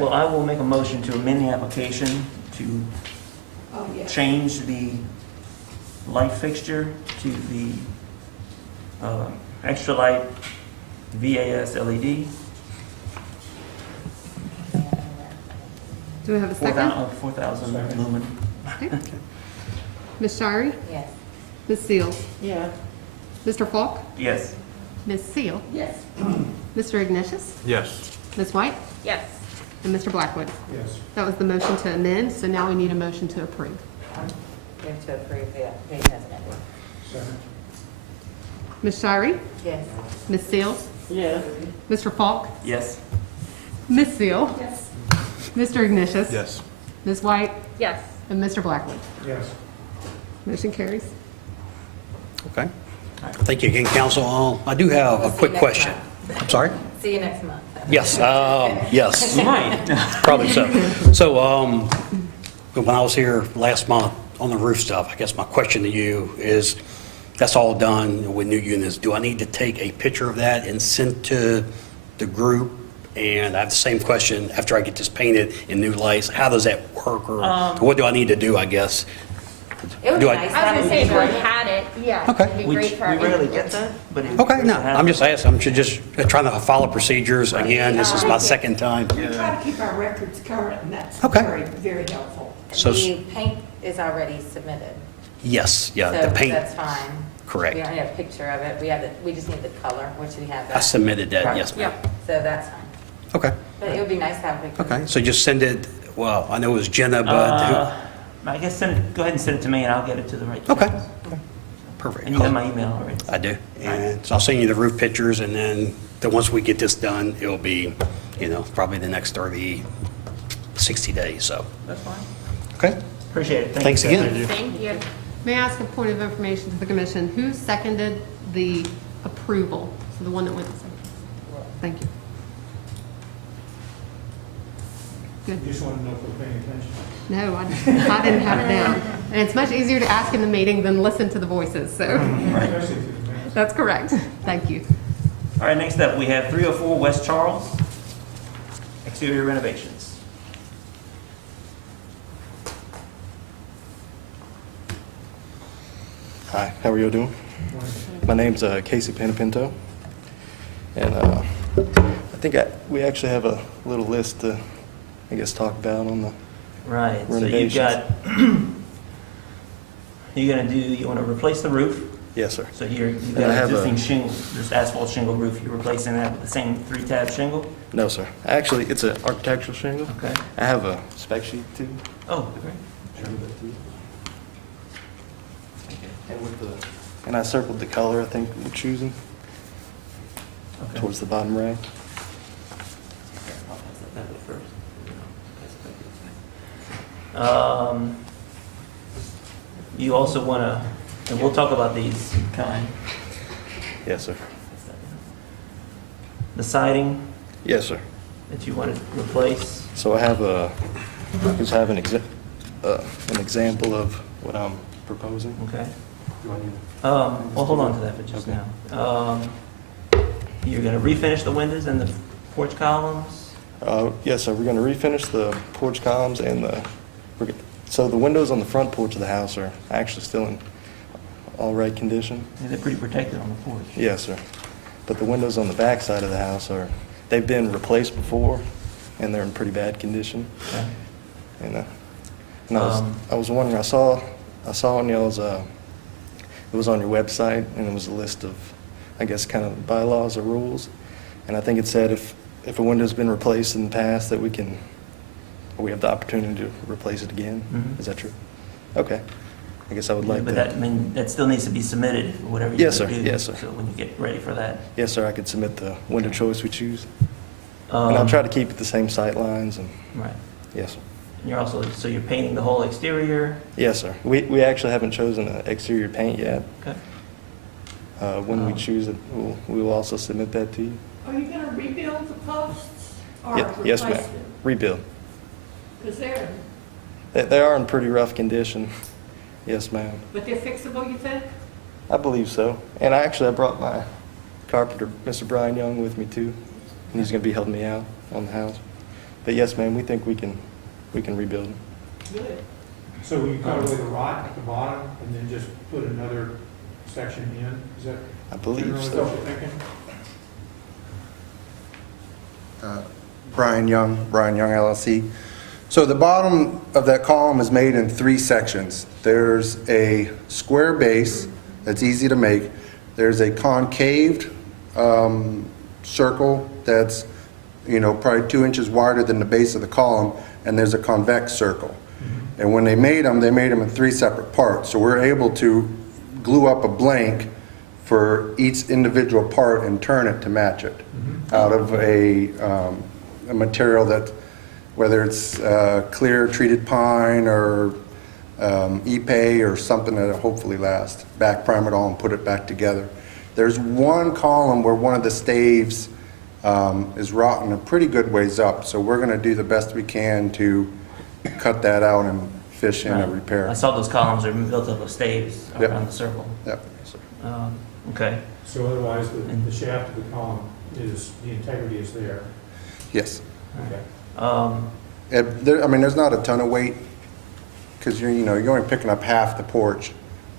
well, I will make a motion to amend the application to change the light fixture to the extra light VAS LED. Do we have a second? 4,000 lumen. Okay. Ms. Shirey? Yes. Ms. Seals? Yeah. Mr. Falk? Yes. Ms. Seal? Yes. Mr. Ignatius? Yes. Ms. White? Yes. And Mr. Blackwood? Yes. That was the motion to amend, so now we need a motion to approve. Move to approve the application as amended. Second. Ms. Shirey? Yes. Ms. Seals? Yeah. Mr. Falk? Yes. Ms. Seal? Yes. Mr. Ignatius? Yes. Ms. White? Yes. And Mr. Blackwood? Yes. Motion carries. Okay. Thank you again, council. I do have a We'll see quick you next question. month. I'm sorry? See you next month. Yes, yes, You might. probably so. So, when I was here last month on the roof stuff, I guess my question to you is, that's all done with new units. Do I need to take a picture of that and send to the group? And I have the same question after I get this painted in new lights. How does that work, or what do I need to do, I guess? It would Do be I- nice to I have was a gonna say, if picture we of it. had it, yeah. Okay. It'd be We great for our rarely interviews. get that, but it- Okay, no, I'm just asking. I'm just trying to follow procedures. Again, this is my second time. We try to keep our records current, and that's Okay. very, very helpful. So, The paint is already submitted. yes, yeah, So the paint, that's fine. correct. We already have a picture of it. We just need the color, which we have that. I submitted that, Right. yes, ma'am. Yep, so that's fine. Okay, But it would be nice to have a picture. okay, so just send it, well, I know it was Jenna, but, I guess go ahead and send it to me and I'll get it to the right Okay. people. perfect. And you have my email already. I do, and so I'll send you the roof pictures, and then once we get this done, it'll be, probably the next 30, 60 days, so, That's fine. okay? Appreciate it. Thank Thanks you. again. Thank you. May I ask a point of information to the commission? Who seconded the approval? So the one that went to second. Thank you. Good. You just want to know if we're paying attention. No, I didn't have it down. And it's much easier to ask in the meeting than listen to the voices, so Especially if it's advanced. that's correct. Thank you. All right, next up, we have 304 West Charles, exterior renovations. Hi, how are you doing? My name's Casey Panapinto, and I think we actually have a little list to, I guess, talk about on the Right, so you've renovations. got, you want to replace the roof? Yes, sir. So you've And got I have existing a- shingle, this asphalt shingle roof, you're replacing that with the same 3-tab shingle? No, sir. Actually, it's an architectural shingle. Okay. I have a spec sheet too. Oh, great. And I circled the color I think we're choosing Okay. towards the bottom right. You also want to, and we'll talk about these kind. Yes, sir. The siding Yes, sir. that you want to replace. So I have just have an example of what I'm proposing. Okay. Do I need? Well, hold on to that for just Okay. now. You're going to refinish the windows and the porch columns? Yes, sir. We're going to refinish the porch columns and so the windows on the front porch of the house are actually still in all right condition. Yeah, they're pretty protected on the porch. Yes, sir. But the windows on the back side of the house they've been replaced before, and they're in pretty bad condition. Okay. And I was wondering, I saw on y'all's, it was on your website, and it was a list of, I guess, kind of bylaws or rules. And I think it said if a window's been replaced in the past, that we have the opportunity to replace it again. Mhm. Is that true? Okay. I guess I would like But to. that still needs to be submitted, whatever you Yes, do. sir. Yes, sir. So when you get ready for that. Yes, sir, I could submit the window choice we choose. And I'll try to keep it the same sight lines and, Right. yes, sir. And you're also, so you're painting the whole exterior? Yes, sir. We actually haven't chosen an exterior paint yet. Okay. When we choose it, we will also submit that to you. Are you gonna rebuild the posts or Yes, replace ma'am. them? Rebuild. Because They are in pretty rough condition. Yes, ma'am. but they're fixable, you think? I believe so. And I brought my carpenter, Mr. Brian Young, with me too. And he's going to be helping me out on the house. But yes, ma'am, we think we can rebuild them. Good. So you cut away the rot at the bottom and then just put another section in? Is that I believe generally so. what you're thinking? Brian Young LLC. So the bottom of that column is made in 3 sections. There's a square base that's easy to make. There's a concaved circle that's, probably 2 inches wider than the base of the column, and there's a convex circle. And when they made them in 3 separate parts. So we're able to glue up a blank for each individual part and turn it to match it out of a material that, whether it's clear treated pine or Ipe or something that'll hopefully last. Back prime it all and put it back together. There's one column where one of the staves is rotten a pretty good ways up, so we're going to do the best we can to cut that out and fish in a Right. repair. I saw those columns are built up of staves Yep. around the circle. Yep. Okay. So otherwise, the shaft of the column is, the integrity is there. Yes. Okay. There's not a ton of weight because you're only picking up half the porch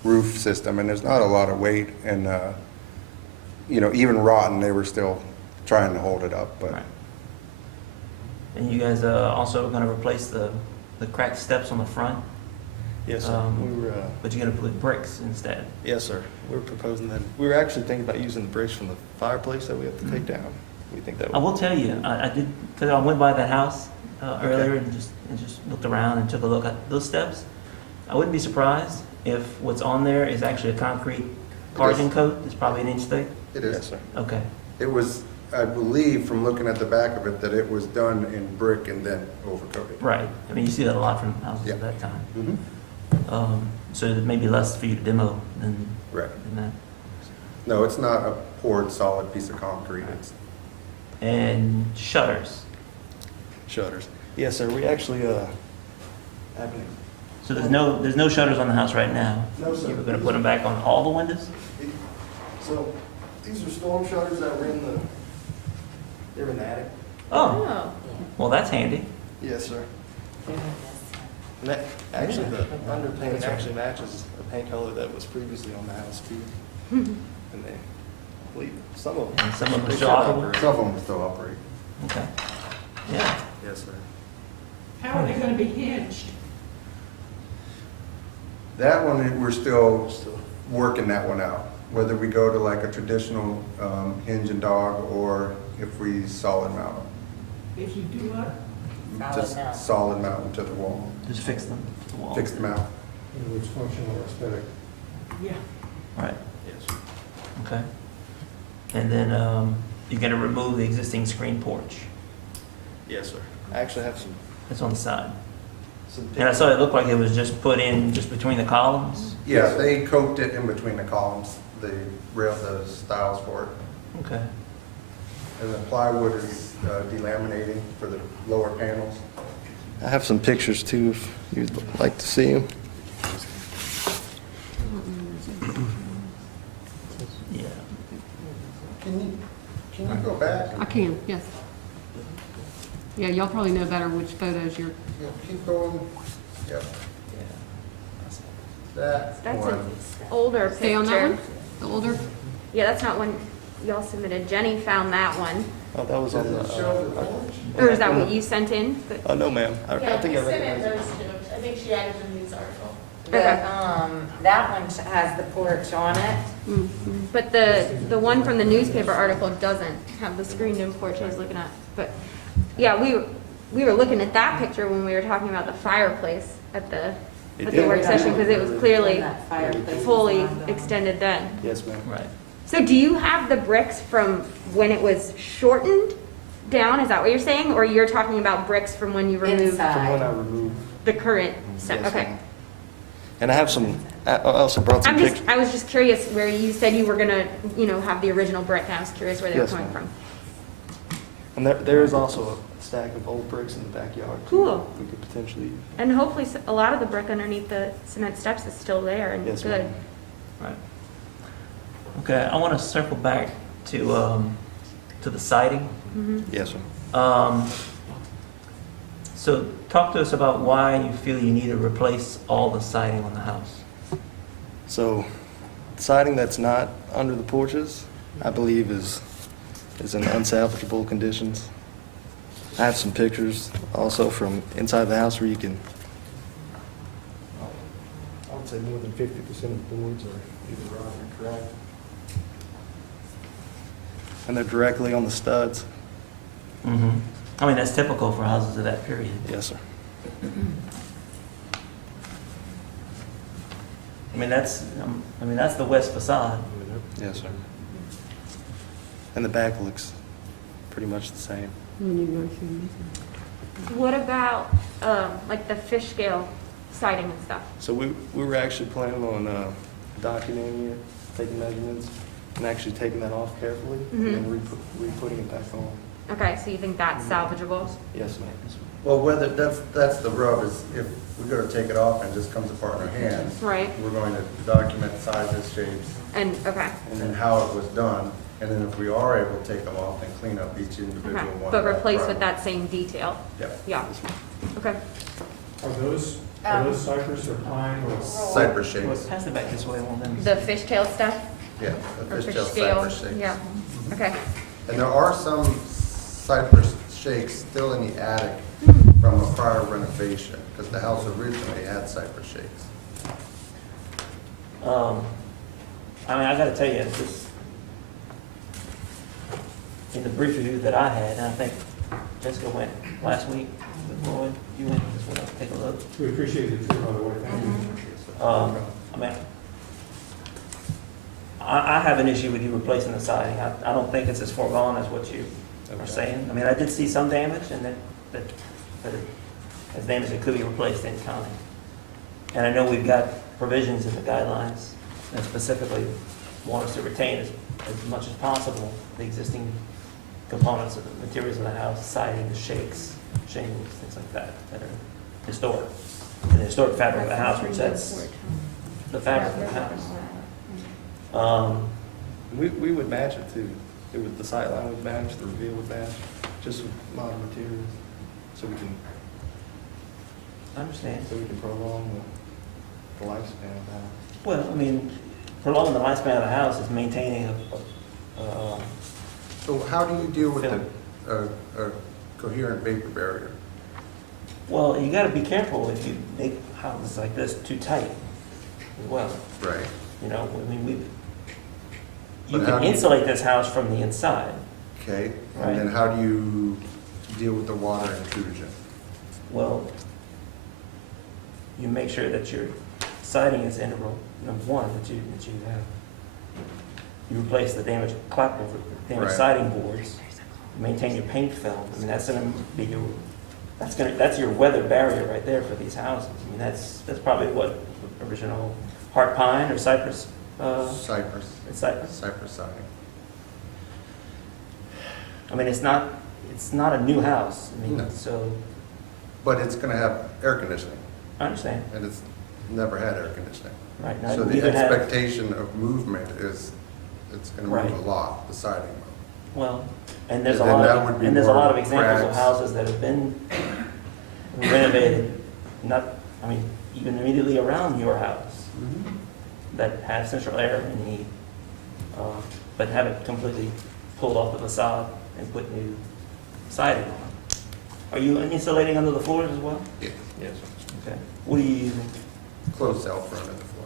roof system, and there's not a lot of weight. And even rotten, they were still trying to hold it up. But Right. And you guys also going to replace the cracked steps on the front, Yes, sir. but you're going to put bricks instead. Yes, sir. We're proposing that. We were actually thinking about using the bricks from the fireplace that we have to take down. We think that I would. will tell you, I did, because I went by that house earlier and just looked around and took a look at those steps. I wouldn't be surprised if what's on there is actually a concrete margin coat. It's probably an inch thick. it Yes, sir. Okay. It was, I believe, from looking at the back of it, that it was done in brick and then overcoated. Right. I mean, you see that a lot from houses Yeah. at that time. Mm-hmm. So there may be less for you to demo than Right. that. No, it's not a poured solid piece of concrete. It's And shutters. Shutters. Yes, sir. We actually have So there's no shutters on the house right now. No, sir. You're going to put them back on all the windows? So these are storm shutters that were in the attic. Oh, well, that's handy. Yes, sir. Very nice. And that, actually, the underpaint actually matches the paint color that was previously on the house too. And they, I believe, some of them. And some of them they are still should operable? operate. some of them still operate. Okay. Yeah. Yes, sir. How are they gonna be hinged? That one, we're still working that one out. Whether we go to like a traditional hinge and dog, or if we solid mount them. If you do what? Just mount. solid mount them to the wall. Just fix them to the wall. Fix them out. In which functional or aesthetic. Yeah. Right. Yes. Okay. And then you're going to remove the existing screen porch. Yes, sir. I actually have some That's on the side. some. And I saw it looked like it was just put in just between the columns. Yeah, they coped it in between the columns, the stiles for it. Okay. And the plywood is delaminating for the lower panels. I have some pictures too, if you'd like to see them. Yeah. Can you go back? I can, yes. Yeah, y'all probably know better which photos you're, Yeah, keep going. Yep. That That's one. an older picture. stay on that one? The older? Yeah, that's not one y'all submitted. Jenny found that one. Oh, that was on Does it the. show the porch? Or is that what you sent in? But- Oh, no, ma'am. I Yeah, think we I sent in recognize it. those two. I think she added a news article. Okay. That one has the porch on it. But the one from the newspaper article doesn't have the screened-in porch I was looking at. But, yeah, we were looking at that picture when we were talking about the fireplace at the work session, because it was clearly That fireplace is fully on the- extended then. Yes, ma'am. Right. So do you have the bricks from when it was shortened down? Is that what you're saying? Or you're talking about bricks from when you removed Inside. From when I removed. the current set? Yes, Okay. ma'am. And I have some, I also brought some pictures. I was just curious where you said you were gonna, have the original brick, and I was curious where they were Yes, coming ma'am. from. And there is also a stack of old bricks in the backyard. too, Cool. We could potentially, And hopefully a lot of the brick underneath the cement steps is still there and yes, good. ma'am. Right. Okay, I want to circle back to the siding. Mhm. Yes, sir. So talk to us about why you feel you need to replace all the siding on the house. So siding that's not under the porches, I believe is in unsalvageable conditions. I have some pictures also from inside the house where you can, I would say more than 50% of the boards are either rotten or cracked. And they're directly on the studs. Mm-hmm. I mean, that's typical for houses of that period. Yes, sir. I mean, that's the west facade. Yes, sir. And the back looks pretty much the same. What about, like the fish scale siding and stuff? So we were actually planning on documenting it, taking measurements, and actually taking that off carefully, and then re-putting it back on. Okay, so you think that's salvageable? Yes, ma'am. Well, whether, that's the rub, is if we're gonna take it off and it just comes apart in our hands. Right. We're going to document sizes, shapes, And, okay, and then how it was done. And then if we are able to take them off and clean up each individual okay. one. But at a replace time. with that same detail? Yep. Yeah, okay. Are those cypress or pine or? Cypress Well, shapes, pass it back this way, well, then. The fishtail stuff? yeah, the Or fishtail scale? cypress shapes. Yeah, okay. And there are some cypress shakes still in the attic from a prior renovation, because the house originally had cypress shakes. I mean, I gotta tell you, just in the brief review that I had, and I think Jessica went last week with Lloyd, you went, just went up, take a look. We appreciate it too, by the way, thank you. I mean, I have an issue with you replacing the siding. I don't think it's as far gone as what you are saying. I mean, I did see some damage, and that as damage that could be replaced in kind. And I know we've got provisions in the guidelines that specifically want us to retain as much as possible the existing components of the materials of the house, siding, the shakes, shingles, things like that, that are historic. And the historic fabric of the house, which that's the fabric of the house. We would match it too. It would, the sight line would match, the reveal would match, just with modern materials, so we can I understand. prolong the lifespan of the house. Well, I mean, prolonging the lifespan of the house is maintaining So how do you deal with a coherent vapor barrier? well, you gotta be careful if you make houses like this too tight as well. Right. You know, I mean, you But how can do you- insulate this house from the inside. Okay, Right. and then how do you deal with the water intrusion? Well, you make sure that your siding is integral, number one, that you have. You replace the damaged clapboard, damaged Right. siding boards, maintain your paint film. I mean, that's gonna be that's your weather barrier right there for these houses. I mean, that's probably what original heart pine or cypress, Cypress, it's cypress. cypress siding. I mean, it's not a new house. I mean, No. so, But it's gonna have air conditioning, I understand, and it's never had air conditioning. right? Now, So the neither have- expectation of movement is, it's gonna move Right. a lot, the siding. Well, and there's a And then lot that of, would be and there's a more lot of examples of cracks. houses that have been renovated, I mean, even immediately around your house, that have central air and heat, but haven't completely pulled off the facade and put new siding on. Are you insulating under the floors as well? Yes. Yes. Okay. What are you using? Closed cell front at the floor.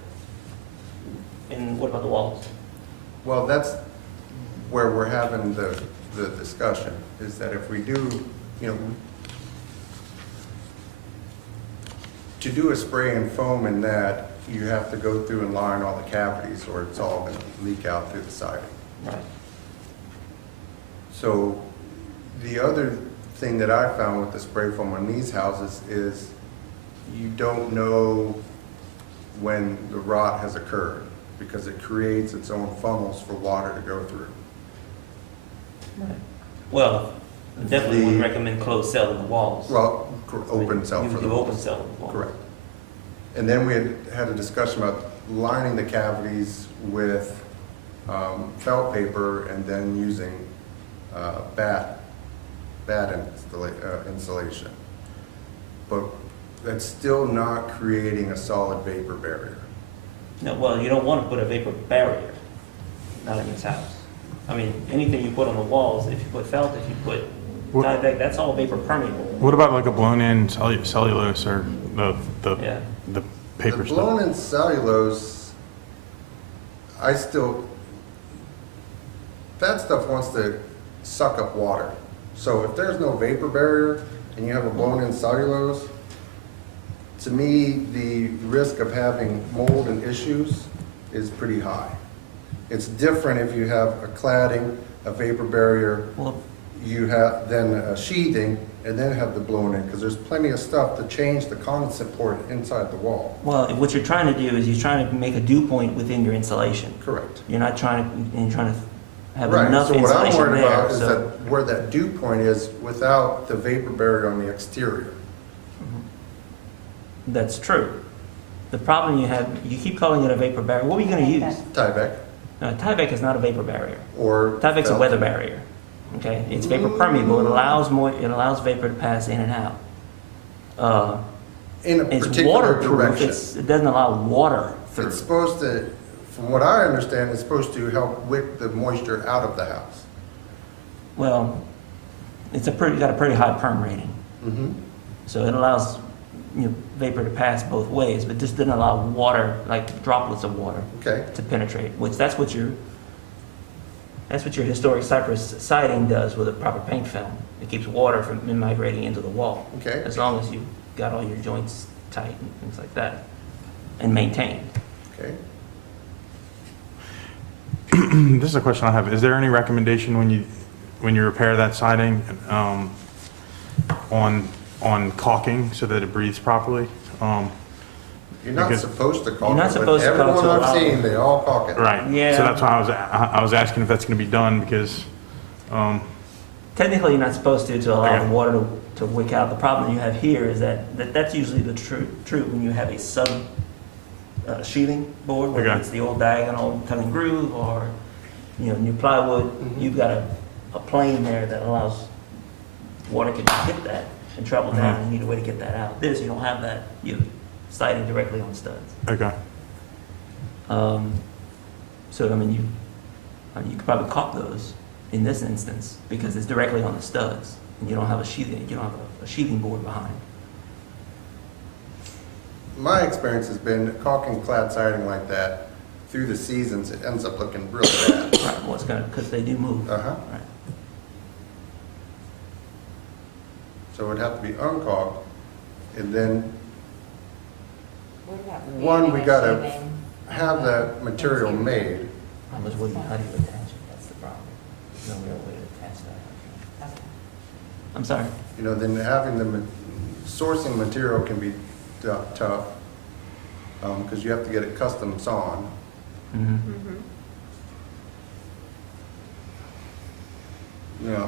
And what about the walls? Well, that's where we're having the discussion, is that if we do, you know, to do a spray and foam in that, you have to go through and line all the cavities, or it's all gonna leak out through the siding. Right. So the other thing that I found with the spray foam on these houses is you don't know when the rot has occurred, because it creates its own funnels for water to go through. Right. Well, definitely wouldn't recommend closed cell in the walls. Well, open cell You for would the do open walls. cell in the walls. Correct. And then we had a discussion about lining the cavities with felt paper and then using bat insulation. but that's still not creating a solid vapor barrier. No, well, you don't want to put a vapor barrier, not in this house. I mean, anything you put on the walls, if you put felt, if you put Tyvek, that's all vapor permeable. What about like a blown-in cellulose or the Yeah. the paper The stuff? blown-in cellulose, that stuff wants to suck up water. So if there's no vapor barrier and you have a blown-in cellulose, to me, the risk of having mold and issues is pretty high. It's different if you have a cladding, a vapor barrier, Well, you have then a sheathing, and then have the blown-in, because there's plenty of stuff to change the condensate port inside the wall. well, what you're trying to do is you're trying to make a dew point within your insulation. Correct. You're not trying to have Right, enough so what I'm insulation worried there. about is So that where that dew point is without the vapor barrier on the exterior. that's true. The problem you have, you keep calling it a vapor barrier. What are you going to use? Tyvek Tyvek is not a vapor barrier. or. Tyvek's a felt. weather barrier. Okay, it's vapor permeable. It allows vapor to pass in and out. In a It's particular waterproof. direction. It doesn't allow water through. It's supposed to, from what I understand, it's supposed to help wick the moisture out of the house. Well, got a pretty high perm rating, Mm-hmm. so it allows vapor to pass both ways, but just didn't allow water, like droplets of water, Okay, to penetrate. That's what your historic cypress siding does with a proper paint film. It keeps water from migrating into the wall, okay. as long as you've got all your joints tight and things like that, and maintained. Okay. This is a question I have. Is there any recommendation when you repair that siding on caulking so that it breathes properly? You're not Because- supposed to caulk You're not it, but supposed to caulk everyone to I've allow- seen, they all caulk it. Right. Yeah. So that's why I was asking if that's going to be done because Technically, you're not supposed to allow Okay. the water to wick out. The problem you have here is that's usually the truth when you have a sub sheathing board, whether Okay. it's the old diagonal tongue and groove or new plywood. Mhm. You've got a plane there that allows water can hit that and travel down, and you need a way to get that out. This, you don't have that. You're siding directly on studs. okay. So I mean, you could probably caulk those in this instance because it's directly on the studs, and you don't have a sheathing. You don't have a sheathing board behind. My experience has been caulking clad siding like that, through the seasons, it ends up looking really bad. Right. Well, it's gonna because they do move. Uh-huh. Right. So it'd have to be uncaulked, and then What about One, we creating a gotta sheathing? have that material made. How do you attach it? That's the problem. There's no real way to attach that. Okay. I'm sorry. Then having sourcing material can be tough, because you have to get it custom sawn. Mm-hmm.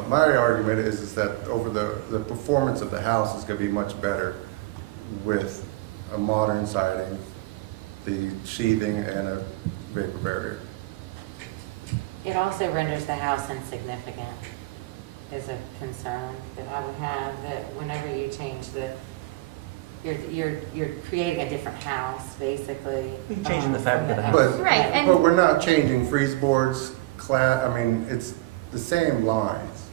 My argument is that over the performance of the house is gonna be much better with a modern siding, the sheathing, and a vapor barrier. It also renders the house insignificant, is a concern that I would have, that whenever you change you're creating a different house, basically. You're changing the fabric of the house. But, Right, and- but we're not changing freeze boards, it's the same lines.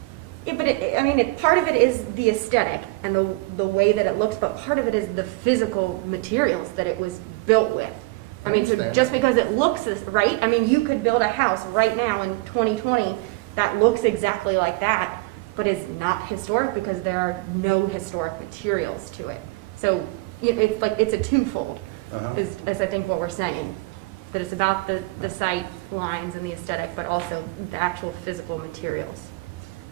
Yeah, but part of it is the aesthetic and the way that it looks, but part of it is the physical materials that it was built with. So Understand. just because it looks right, you could build a house right now in 2020 that looks exactly like that, but is not historic because there are no historic materials to it. So it's a twofold, Uh-huh. is I think what we're saying. That it's about the sight lines and the aesthetic, but also the actual physical materials.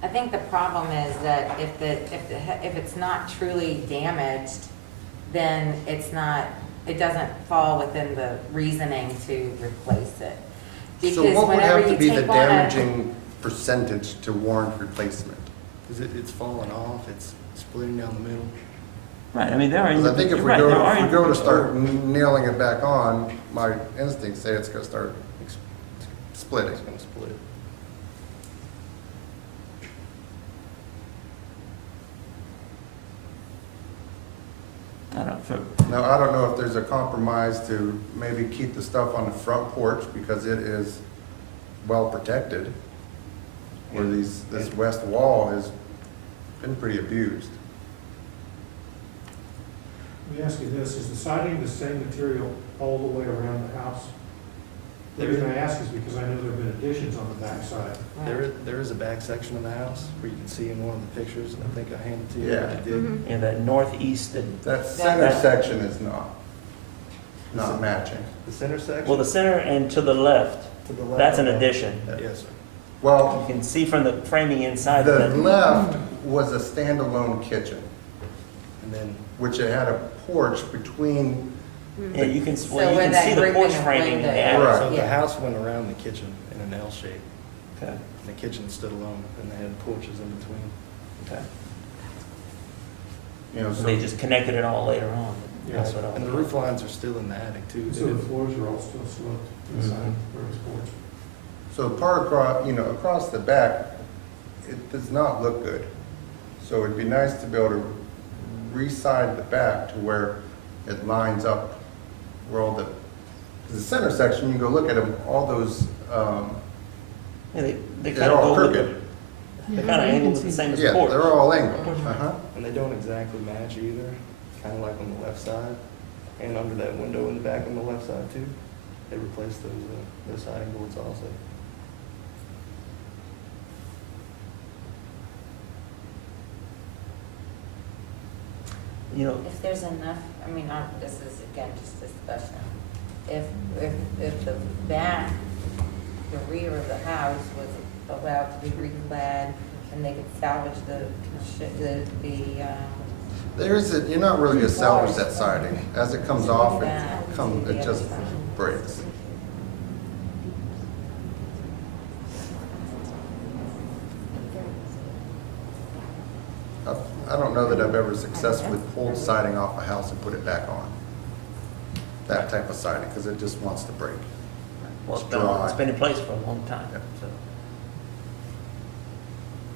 I think the problem is that if it's not truly damaged, then it doesn't fall within the reasoning to replace it. So Because what would whenever have to you be the take on a, damaging percentage to warrant replacement? It's falling off, it's splitting down the middle. Right. There are. Because I think if we right, there go are to start nailing it back on, my instincts say it's gonna start splitting. It's gonna split. Now, I don't know if there's a compromise to maybe keep the stuff on the front porch because it is well protected. Where this west wall has been pretty abused. Let me ask you this, is the siding the same material all the way around the house? The reason I ask is because I know there have been additions on the backside. There is a back section of the house where you can see in one of the pictures, and I think I handed to you. Yeah. I did. And that northeast, That center section is not matching. The center section? well, the center and to the left, To the left. that's an addition. Yes, sir. Well, You can see from the framing inside the that, left was a standalone kitchen, And then, which it had a porch between, yeah, you can, So well, you where can that see the grouping porch of framing in the windows- attic. Right. so the Yeah. house went around the kitchen in an L shape, Okay, and the kitchen stood alone, and they had porches in between. okay. you know, So so they just connected it all later on. That's what I And the was- roof lines are still in the attic too. So the floors are all still sloped inside where it's porch. So part across, across the back, it does not look good. So it'd be nice to be able to re-side the back to where it lines up where all the center section, you can go look at them, all those, Yeah, they they're kind of all go with crooked. They kind of angled the same as the Yeah, porch. they're all angled. Uh-huh. And they don't exactly match either, kind of like on the left side, and under that window in the back on the left side too. They replaced those siding boards also. You know, If there's enough, I mean, this is again just discussion. If the back, the rear of the house was allowed to be reclad and they could salvage You're not really gonna salvage that siding. As it comes off, it just breaks. I don't know that I've ever successfully pulled siding off a house and put it back on. That type of siding, because it just wants to break. well, It's dry. it's been in place for a long time, Yeah. so.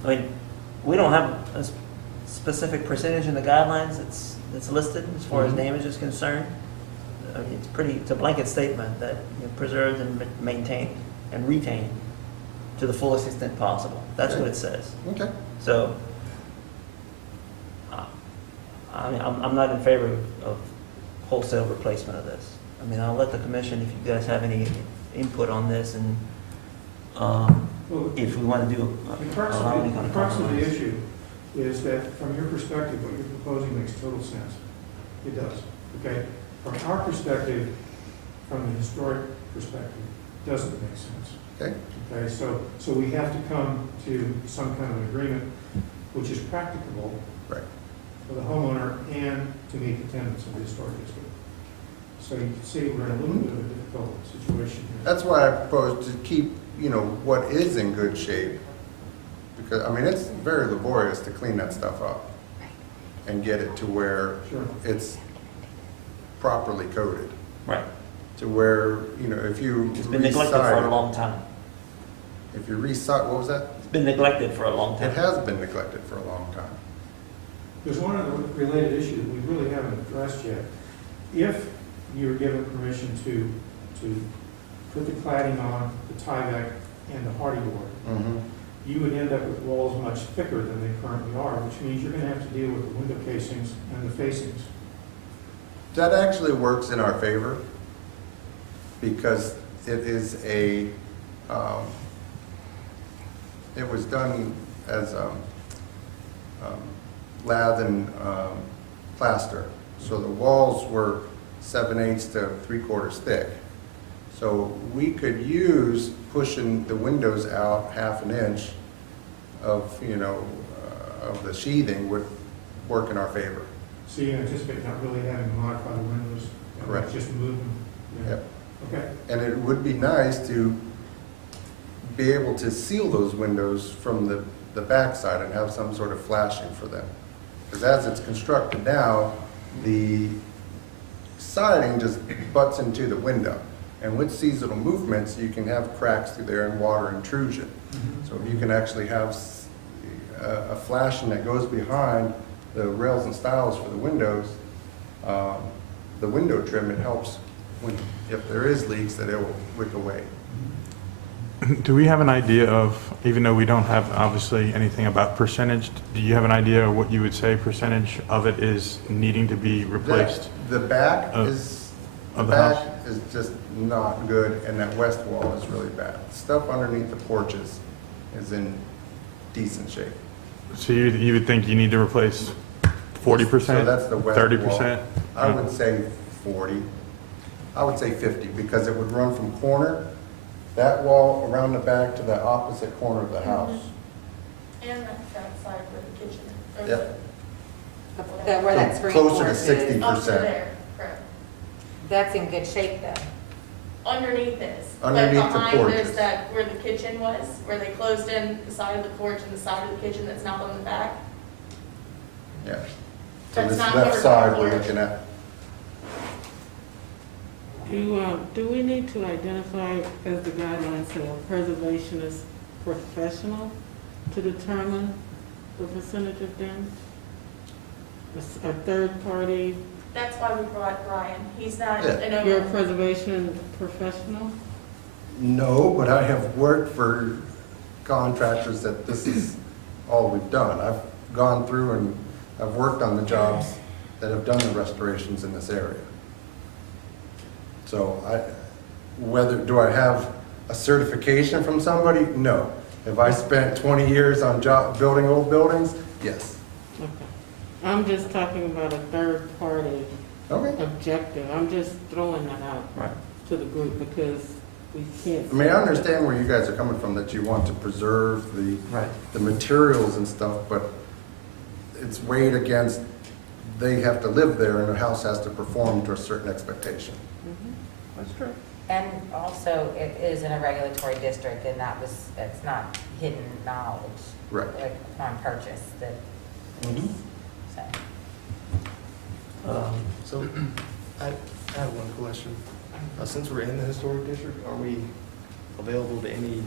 I mean, we don't have a specific percentage in the guidelines that's listed as far as Mhm. damage is concerned. I mean, it's a blanket statement that preserved and maintained and retained to the fullest extent possible. That's what it says. Okay. So, I mean, I'm not in favor of wholesale replacement of this. I mean, I'll let the commission, if you guys have any input on this, and Well, if we want to do, the crux allow any of kind the of crux of the compromise. issue is that from your perspective, what you're proposing makes total sense. It does, okay? From our perspective, from the historic perspective, it doesn't make sense. Okay. Okay, so we have to come to some kind of agreement which is practicable Right. for the homeowner and to meet the tenets of the historic district. So you can see we're in a little bit of a difficult situation here. That's why I propose to keep, what is in good shape. Because, I mean, it's very laborious to clean that stuff up and get it to where Sure. it's properly coated. Right. To where, if you It's been neglected for a re-side, long time. if you re-side, what was that? It's been neglected for a long time. It has been neglected for a long time. There's one other related issue that we really haven't addressed yet. If you were given permission to put the cladding on, the Tyvek and the hardy board, Mm-hmm. you would end up with walls much thicker than they currently are, which means you're gonna have to deal with the window casings and the facings. That actually works in our favor because it is it was done as lath and plaster. So the walls were 7/8 to 3/4 thick. So we could use pushing the windows out 1/2 inch of, of the sheathing would work in our favor. So you anticipate not really having to modify the windows? and Correct. Just move them? Yeah. Yep. Okay. And it would be nice to be able to seal those windows from the backside and have some sort of flashing for them. Because as it's constructed now, the siding just butts into the window. And with seasonal movements, you can have cracks through there and water intrusion. So if you can actually have a flashing that goes behind the rails and stiles for the windows, the window trim, it helps when, if there is leaks, that it will wick away. Do we have an idea of, even though we don't have obviously anything about percentage, do you have an idea of what you would say percentage of it is needing to be replaced? The back Of- is, the of the back house? is just not good, and that west wall is really bad. Stuff underneath the porches is in decent shape. So you would think you need to replace 40%? So that's the west 30%? I would say 40. I would say 50, because it would run from corner, that wall around the back to the opposite corner of the house. And that side where the kitchen, or Yep. Where that So screen closer to porch is, 60. up to 50%. there, correct. that's in good shape though. Underneath this. Underneath the But behind porches. there's that, where the kitchen was, where they closed in the side of the porch and the side of the kitchen that's not on the back. Yeah. So That's this not left covered side by we're porch. looking at, Do we need to identify, as the guidelines say, a preservationist professional to determine the percentage of damage? A third party, That's why we brought Brian. He's not Yeah. an you're a owner. preservation professional? no, but I have worked for contractors that this is all we've done. I've gone through and I've worked on the jobs that have done the restorations in this area. So do I have a certification from somebody? No. Have I spent 20 years on building old buildings? Yes. Okay. I'm just talking about a third party Okay. objective. I'm just throwing that out Right. to the group because we can't. I mean, I understand where you guys are coming from, that you want to preserve Right. the materials and stuff, but it's weighed against, they have to live there and the house has to perform to a certain expectation. That's true. And also, it is in a regulatory district, and it's not hidden knowledge. Right. Like upon purchase, that, Mhm. so. So, I have one question. Since we're in the historic district, are we available to any,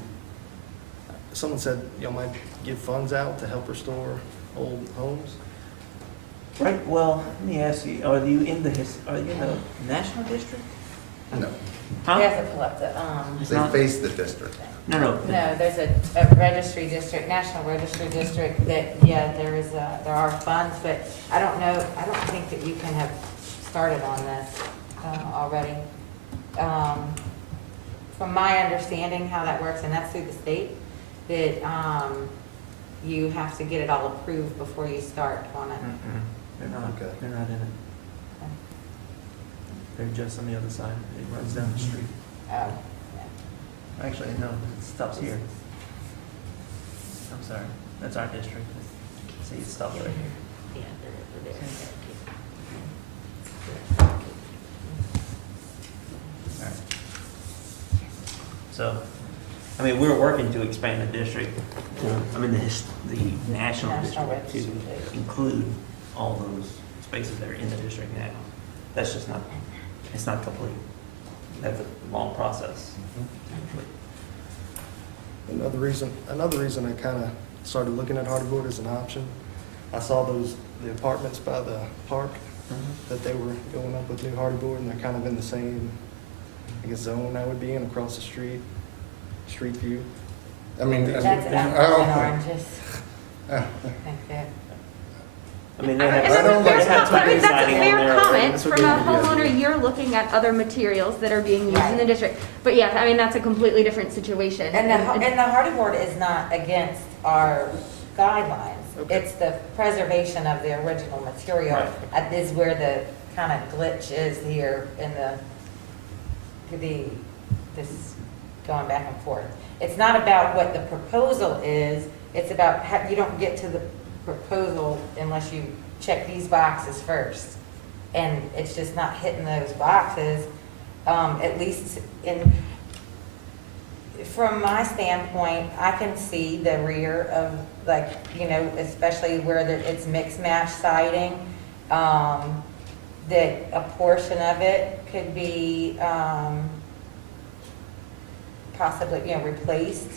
someone said y'all might give funds out to help restore old homes? Right, well, let me ask you, are you in the national district? No, Huh? They have to pull up the, It's they not- face the district. No. no, there's a registry district, national registry district that, yeah, there are funds, but I don't think that you can have started on this already. From my understanding how that works, and that's through the state, that you have to get it all approved before you start on it. Mm-mm. They're not, Okay. they're not in it. They're just on the other side. It runs down the street. Oh, yeah. Actually, no, it stops here. I'm sorry, that's our district. See, it stops right here. Alright. So, I mean, we're working to expand the district, the national district, to registry. include all those spaces that are in the district now. That's just not, it's not complete. That's a long process. Another reason I kind of started looking at hardyboard as an option, I saw the apartments by the park, that they were going up with new hardyboard, and they're kind of in the same, I guess, zone I would be in, across the street view. I mean, That's I apples and don't, oranges. I think that. I mean, I they mean, have, that's a they fair have comment. I mean, tile that's a siding on fair there already. comment. That's From okay, a yeah. homeowner, you're looking at other materials that are being used in the district. But yeah, I mean, that's a completely different situation. And the hardy board is not against our guidelines. Okay. It's the preservation of the original material. Right. Is where the kind of glitch is here in this going back and forth. It's not about what the proposal is, it's about how, you don't get to the proposal unless you check these boxes first. And it's just not hitting those boxes, at least from my standpoint, I can see the rear of, like, especially where it's mixed match siding, that a portion of it could be possibly, replaced.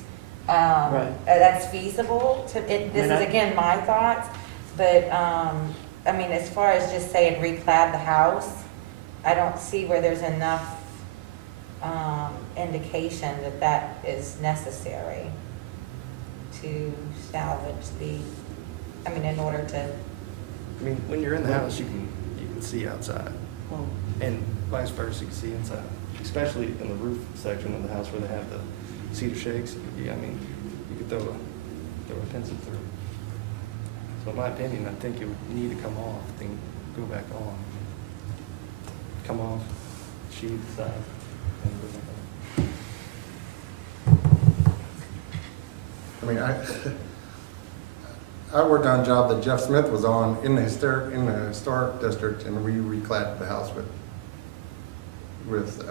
Right. That's feasible. This is, again, my thoughts, but I mean, as far as just saying reclad the house, I don't see where there's enough indication that that is necessary to salvage the, I mean, in order to, I mean, when you're in the house, you can see outside, and vice versa, you can see inside, especially in the roof section of the house where they have the cedar shakes. Yeah, I mean, you could throw a pencil through. So in my opinion, I think it would need to come off, then go back on. Come off, sheathe side, and go back on. I mean, I worked on a job that Jeff Smith was on in the historic district, and we recladded the house with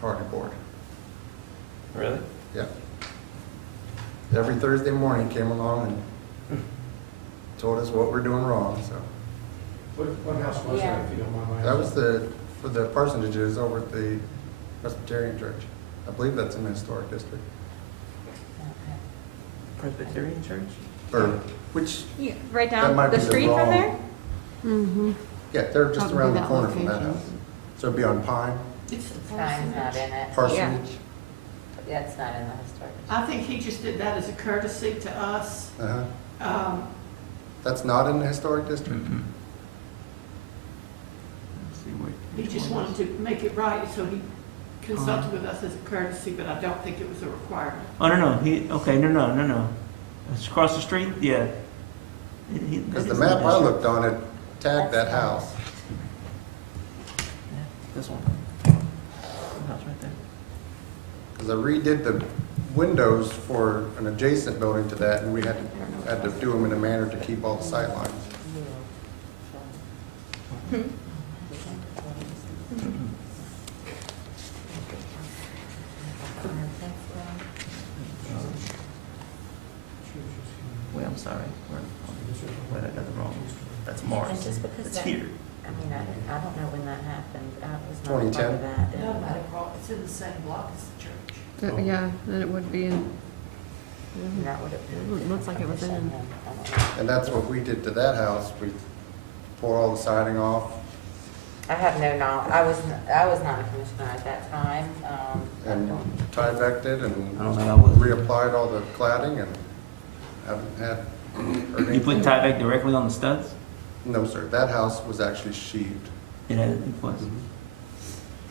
hardy board. Really? Yeah. Every Thursday morning, he came along and told us what we're doing wrong, so. What house was that, if you don't mind my asking? That was for the parsonages over at the Presbyterian Church. I believe that's in the historic district. Presbyterian Church? Or, which, Yeah, right That down might the be the street from wrong- there? Mm-hmm. yeah, they're just Probably around the that corner from that location. house. So it'd be on Pine, time's not in it. parsonage. Yeah, it's not in the historic. I think he just did that as a courtesy to us. Uh-huh. That's not in the historic district? Mm-hmm. Let's see He just wanted to make it right, so he consulted with us as a courtesy, but I don't think it was a requirement. Oh, no. It's across the street, yeah. Because the map I looked on, it tagged that house. Yeah, this one. House right there. Because I redid the windows for an adjacent building to that, and we had to do them in a manner to keep all the sight lines. Wait, I'm sorry. Wait, I got it wrong. That's Mars. And just because It's that- here. I mean, I don't know when that happened. I was not a part 2010? of that. No, not at all. It's in the same block as the church. Yeah, then it would be in, And that would have been. It looks like it was in. I don't know. And that's what we did to that house. We tore all the siding off, I have no knowledge. I was not a commissioner at that time. I and don't- Tyvek'd it and I don't think I was. reapplied all the cladding, and haven't had. heard You put anything. tie back directly on the studs? No, sir, that house was actually sheathed. It was.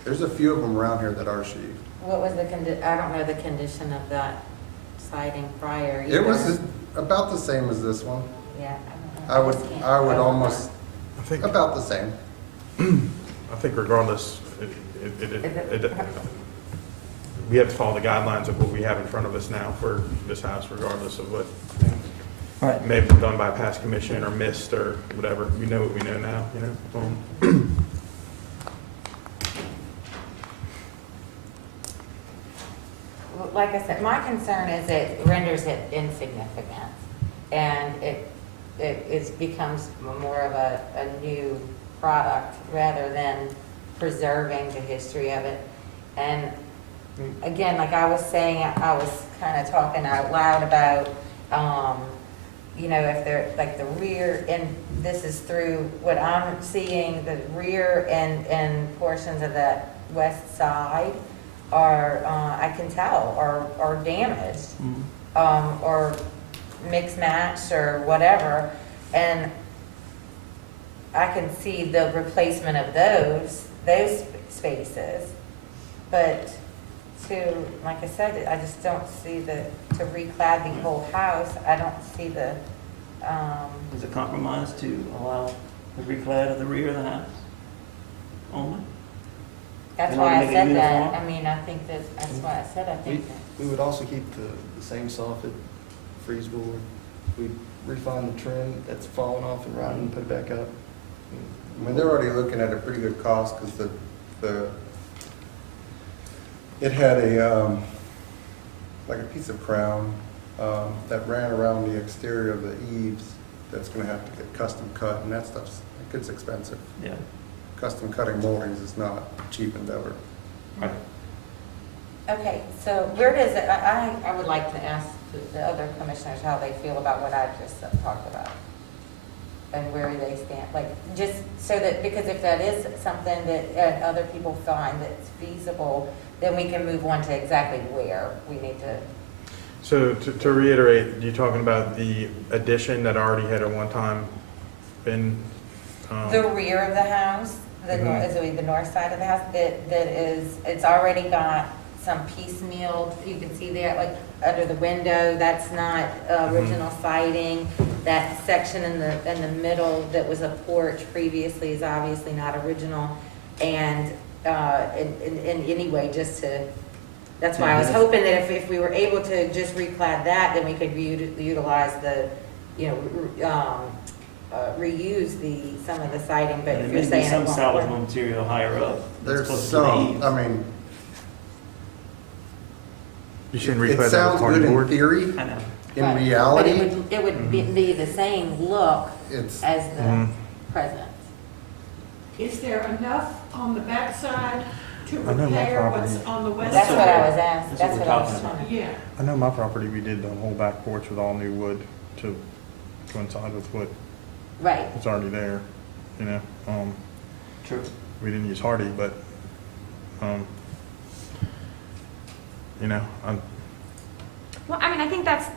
There's a few of them around here that are sheathed. What was the I don't know the condition of that siding prior. It either. was about the same as this one. Yeah, I don't know. Just can't I would tell. almost, I think, about the same. I think regardless, we have to follow the guidelines of what we have in front of us now for this house, regardless of what Right. may have been done by past commission or missed or whatever. We know what we know now, you know? Like I said, my concern is it renders it insignificant, and it becomes more of a new product rather than preserving the history of it. And again, like I was saying, I was kind of talking out loud about, you know, if they're like the rear, and this is through what I'm seeing, the rear and portions of that west side are, I can tell, are damaged, or mixed match or whatever. And I can see the replacement of those spaces. But to, like I said, I just don't see to reclad the whole house, I don't see the, Is it compromise to allow the reclad of the rear of the house only? that's In order why to I make it said that. uniform? I mean, I think that's why I said, I think that. We would also keep the same soffit, freeze board. We'd refine the trim that's fallen off and rotting and put it back up. I mean, they're already looking at a pretty good cost, because it had a, like a piece of crown, that ran around the exterior of the eaves, that's gonna have to get custom cut, and that stuff's, it gets expensive. Yeah. Custom cutting moldings is not a cheap endeavor. Right. Okay, so where does it, I would like to ask the other commissioners how they feel about what I just talked about. and where they stand, like, just so that, because if that is something that other people find that's feasible, then we can move on to exactly where we need to. So to reiterate, you're talking about the addition that already had at one time been, The rear of the house, the north, the north side of the house, it's already got some piecemeal, you can see there, like, under the window, that's not original siding. That section in the middle that was a porch previously is obviously not original. And, in anyway, just to, that's why I was hoping that if we were able to just reclad that, then we could utilize the, reuse some of the siding, but And if there you're may be saying. some salvageable material higher up. that's There's closer to the some, eaves. I mean, you shouldn't it reclad that sounds with good in cardboard? theory. I know. In Right. reality, But it would be the same look it's, as the present. Is there enough on the backside to I know my repair what's property. on the west That's side? what I was asked, That's that's what what I we're was talking trying to. Yeah, I know my property, we did the whole back porch with all new wood to coincide with what Right, was already there, you know? True. We didn't use hardy, but, you know, Well, I mean, I think that's,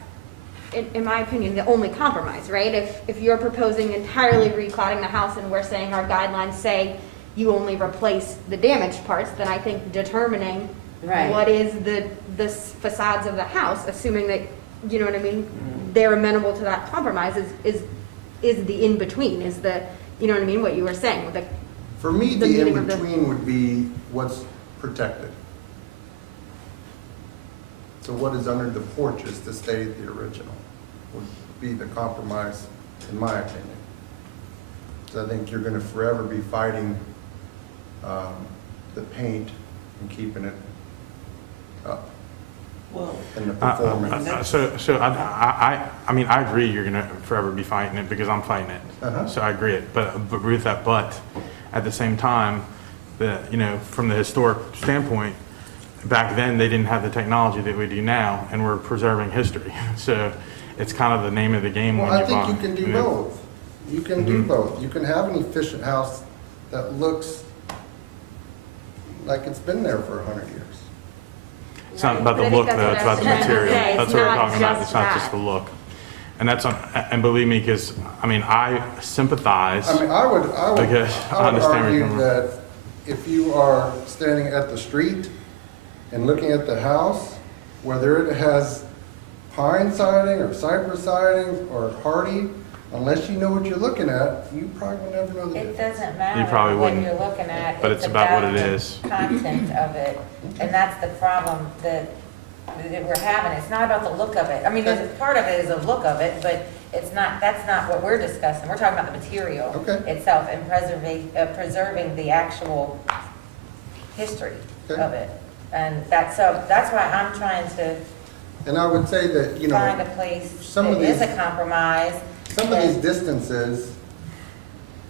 in my opinion, the only compromise, right? If you're proposing entirely recladding the house and we're saying our guidelines say you only replace the damaged parts, then I think determining Right. what is the facades of the house, assuming that, you know what I mean, they're amenable to that compromise is the in-between, is the, you know what I mean, what you were saying, with the, for me, The the meaning of the- in-between would be what's protected. So what is under the porch is to stay the original, would be the compromise, in my opinion. So I think you're gonna forever be fighting the paint and keeping it up Well, in the performance. so I mean, I agree you're gonna forever be fighting it because I'm fighting it. Uh-huh. So I agree it, but with that, but at the same time, you know, from the historic standpoint, back then, they didn't have the technology that we do now, and we're preserving history. So it's kind of the name of the game when Well, I you buy. think you can do know. both. You can do both. You can have an efficient house that looks like it's been there for 100 years. It's not about the But I think look, that's though, what it's I was about the trying to material. say. That's It's what we're not talking about, just it's not just that. the look. And that's, and believe me, because, I mean, I sympathize. I mean, I would Okay, I understand where you're argue coming that if you are standing at the street and looking at the house, whether it has pine siding or cypress siding or hardy, unless you know what you're looking at, you probably will never know the it difference. doesn't You probably matter what wouldn't, you're looking at. but it's about what it the is. Content of it, and that's the problem that we're having. It's not about the look of it. I mean, there's part of it is the look of it, but it's not, that's not what we're discussing. We're talking about the material Okay. itself and preserving the actual history Okay. of it. And that's why I'm trying to And I would say that, you find a know, place some of that is these- a compromise. some of these distances,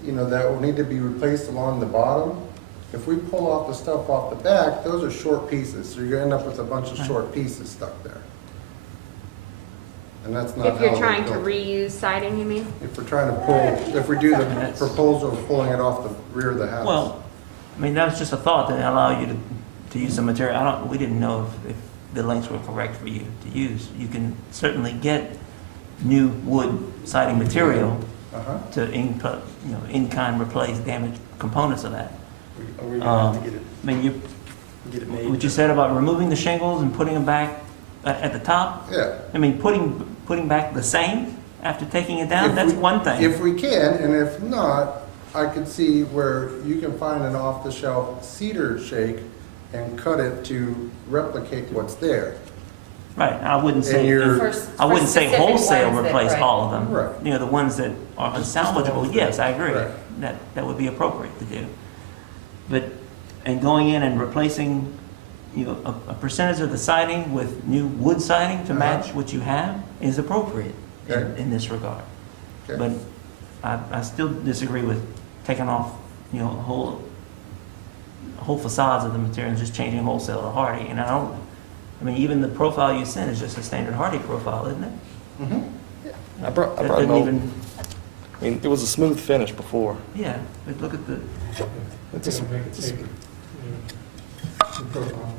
you know, that will need to be replaced along the bottom, if we pull off the stuff off the back, those are short pieces, so you're gonna end up with a bunch of short pieces stuck there. And that's not how if you're they're trying to built. reuse siding, you mean? If we're trying to pull, if we do the proposal of pulling it off the rear of the house. well, I mean, that was just a thought that allow you to use some material. We didn't know if the lengths were correct for you to use. You can certainly get new wood siding material Uh-huh. to in-kind replace damaged components of that. We're gonna have to get I mean, it made. what you said about removing the shingles and putting them back at the top, Yeah. I mean, putting back the same after taking it down, If that's we- one thing. If we can, and if not, I could see where you can find an off-the-shelf cedar shake and cut it to replicate what's there. Right, I wouldn't And say, you're- I wouldn't say specific wholesale ones that- replace right. all of them. Right. You know, the ones that are Just the ones unsalvageable, that- yes, I agree. Right. That would be appropriate to do. But, and going in and replacing, a percentage of the siding with new wood siding to Uh-huh. match what you have is appropriate Okay. in this regard. Okay. But I still disagree with taking off, whole facades of the material and just changing wholesale to hardy. And I mean, even the profile you sent is just a standard hardy profile, isn't it? Mhm. I brought That an doesn't old, even, I mean, it was a smooth finish before. Yeah, but look at the, It's a, It'll make it it's a- safer. The profile.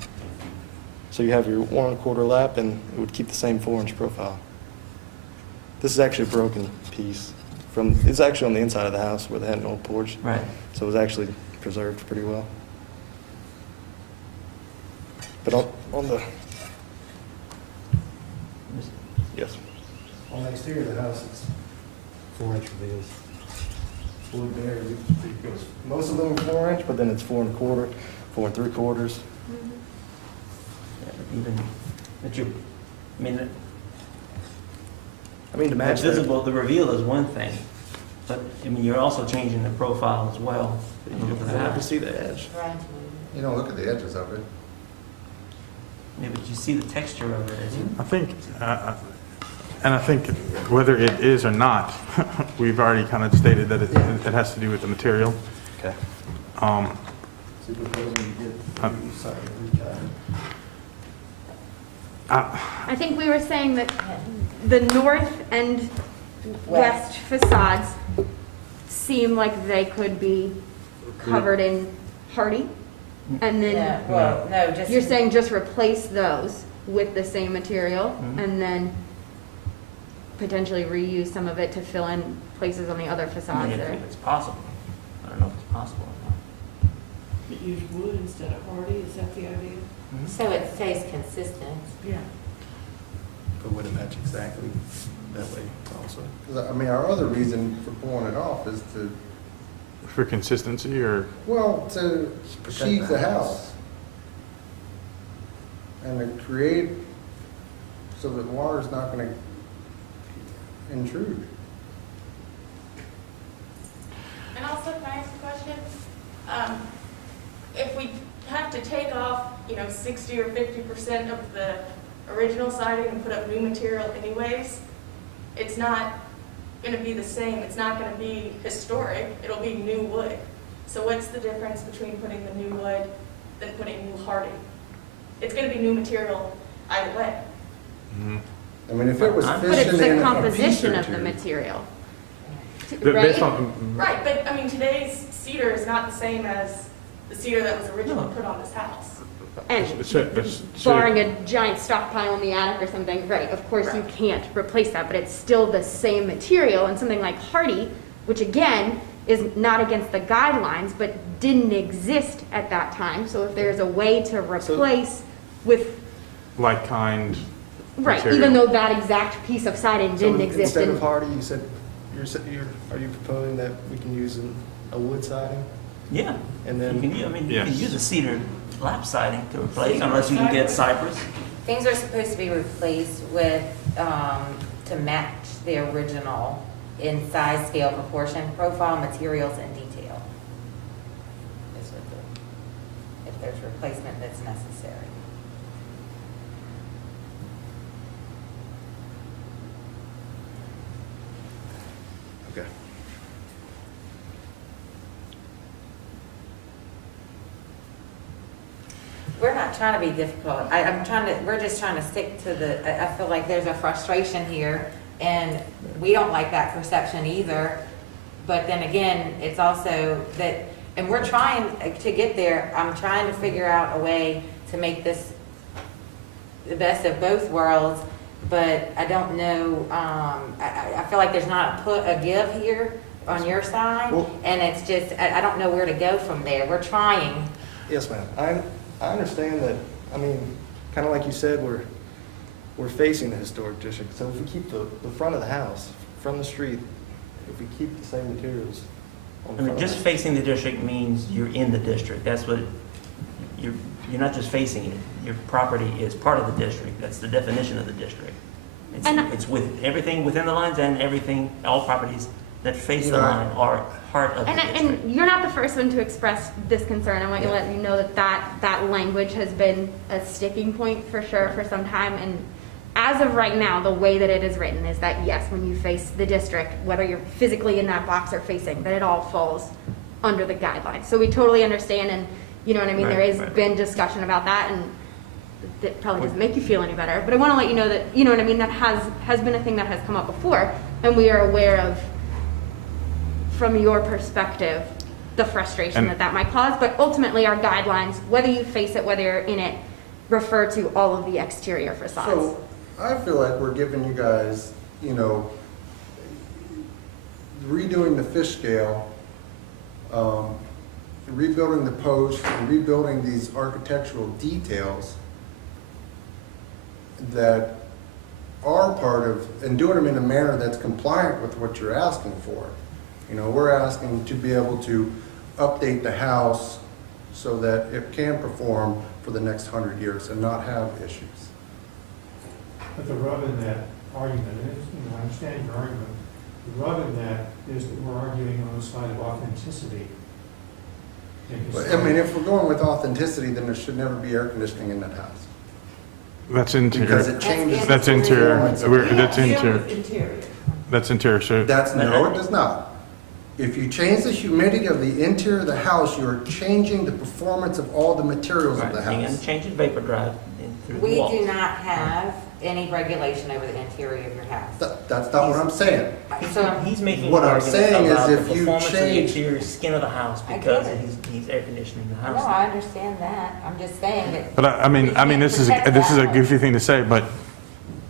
so you have your 1¼ lap, and it would keep the same 4-inch profile. This is actually a broken piece from. It's actually on the inside of the house where they had an old porch, right. so it was actually preserved pretty well. But on the yes. On the exterior of the house, it's 4-inch reveals. Wood there, it goes, most of them are 4-inch, but then it's 4¼ 4¾ Yeah, but even, that you, I mean, I mean, to match that's that, visible, the reveal is one thing, but, I mean, you're also changing the profile as well. you And look at don't have to that. see the edge. You don't look at the edges of it. Yeah, but you see the texture of it as you, I think, and I think whether it is or not, we've already kind of stated that it has to do with the material. Okay. Um, I think we were saying that the north and west facades seem like they could be covered in hardy. And Yeah, then well, no, just. you're saying just replace those with the same material Mhm. and then potentially reuse some of it to fill in places on the other I facades mean, there. if it's possible. I don't know if it's possible or not. But use wood instead of hardy, is that the idea? So it stays consistent. Yeah. But would it match exactly that way also? 'Cause, I mean, our other reason for pulling it off is to, For consistency or, well, to protect sheathe the the house. And to create, so that water's not gonna intrude. And also, can I ask a question? If we have to take off, 60 or 50% of the original siding and put up new material anyways, it's not gonna be the same, it's not gonna be historic, it'll be new wood. So what's the difference between putting the new wood than putting new hardy? It's gonna be new material either way. I mean, if it was But But it's fishing the in a piece composition or of the two. material. based Right? on, Right, but I mean, today's cedar is not the same as the cedar that was originally No. put on this house. And so- barring a giant stockpile in the attic or something, right, of course you can't replace that, but it's still the same material, and something like hardy, which again, is not against the guidelines, but didn't exist at that time, so if there's a way to replace with, like kind, right, material. even though that exact piece of siding didn't exist Instead in, of hardy, you said, are you proposing that we can use a wood siding? Yeah. And You then, can, I mean, you can Yes. use a cedar lap siding to replace, unless you can get cypress. Things are supposed to be replaced with, to match the original in size, scale, proportion, profile, materials, and detail. Is what if there's replacement that's necessary. okay. We're not trying to be difficult. We're just trying to stick to I feel like there's a frustration here, and we don't like that perception either. But then again, it's also that, and we're trying to get there. I'm trying to figure out a way to make this the best of both worlds, but I don't know, I feel like there's not a give here on your side, Well- and it's just, I don't know where to go from there. We're trying. Yes, ma'am. I understand that, I mean, kind of like you said, we're facing the historic district. So if we keep the front of the house from the street, if we keep the same materials on the I mean, front of just the house. facing the district means you're in the district. That's what, you're not just facing it. Your property is part of the district. That's the definition of the district. And- It's with everything within the lines and everything, all properties that face the Right. line are part of the district. and you're not the first one to express this concern. I want to let you know that language has been a sticking point for sure for some time. And as of right now, the way that it is written is that yes, when you face the district, whether you're physically in that box or facing, that it all falls under the guidelines. So we totally understand, and you know what I mean? There has been discussion about that, and it probably doesn't make you feel any better. But I want to let you know that, you know what I mean, that has been a thing that has come up before, and we are aware of from your perspective, the frustration And- that might cause, but ultimately our guidelines, whether you face it, whether you're in it, refer to all of the exterior facades. So I feel like we're giving you guys, redoing the fish scale, rebuilding the post, and rebuilding these architectural details that are part of, and doing them in a manner that's compliant with what you're asking for. We're asking to be able to update the house so that it can perform for the next 100 years and not have issues. But the rub in that argument is, I understand your argument, the rub in that is that we're arguing on the side of authenticity. But, if we're going with authenticity, then there should never be air conditioning in that house. That's interior. Because it changes. That's interior. That's Deal interior. with interior. That's interior. So No, it does not. If you change the humidity of the interior of the house, you're changing the performance of all the materials of Right, the and house. changing vapor drive through the We walls. do not have any regulation over the interior of your house. That's not what I'm saying. So, He's making What an I'm argument saying is about the if you performance of the change- interior skin of the house I because get it. he's air conditioning the no, house. I understand that. I'm just saying that. But I mean, this is Protect a that. goofy thing to say, but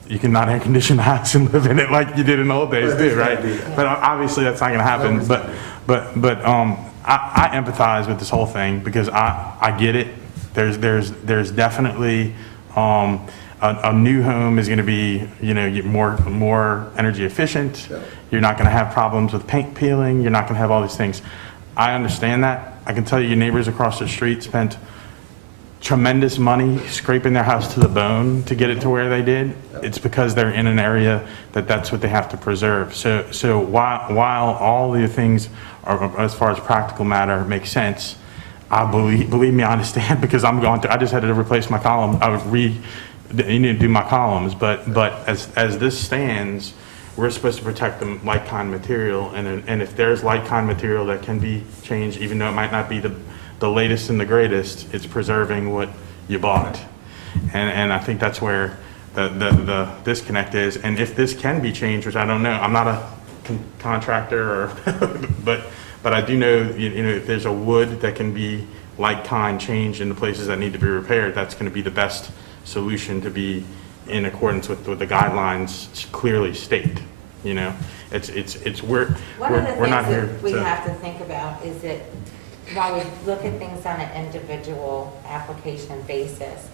you cannot air condition the house and live in it like you did in the old days, But too, it's right? gonna be- But obviously, that's not going to happen. Nobody's But I empathize with this whole thing because I get it. There's definitely a new home is going to be more energy efficient. Yeah. You're not going to have problems with paint peeling. You're not going to have all these things. I understand that. I can tell you, your neighbors across the street spent tremendous money scraping their house to the bone to get it to where they did. It's because they're in an area that's what they have to preserve. So while all the things are, as far as practical matter, make sense, I believe me, I understand because I'm going through. I just had to replace my column. You need to do my columns, but as this stands, we're supposed to protect the like kind material, and if there's like kind material that can be changed, even though it might not be the latest and the greatest, it's preserving what you bought. And I think that's where the disconnect is. And if this can be changed, which I don't know, I'm not a contractor, but I do know, if there's a wood that can be like kind changed in the places that need to be repaired, that's going to be the best solution to be in accordance with what the guidelines clearly state. It's we're not here One of the things that we to. have to think about is that while we look at things on an individual application basis,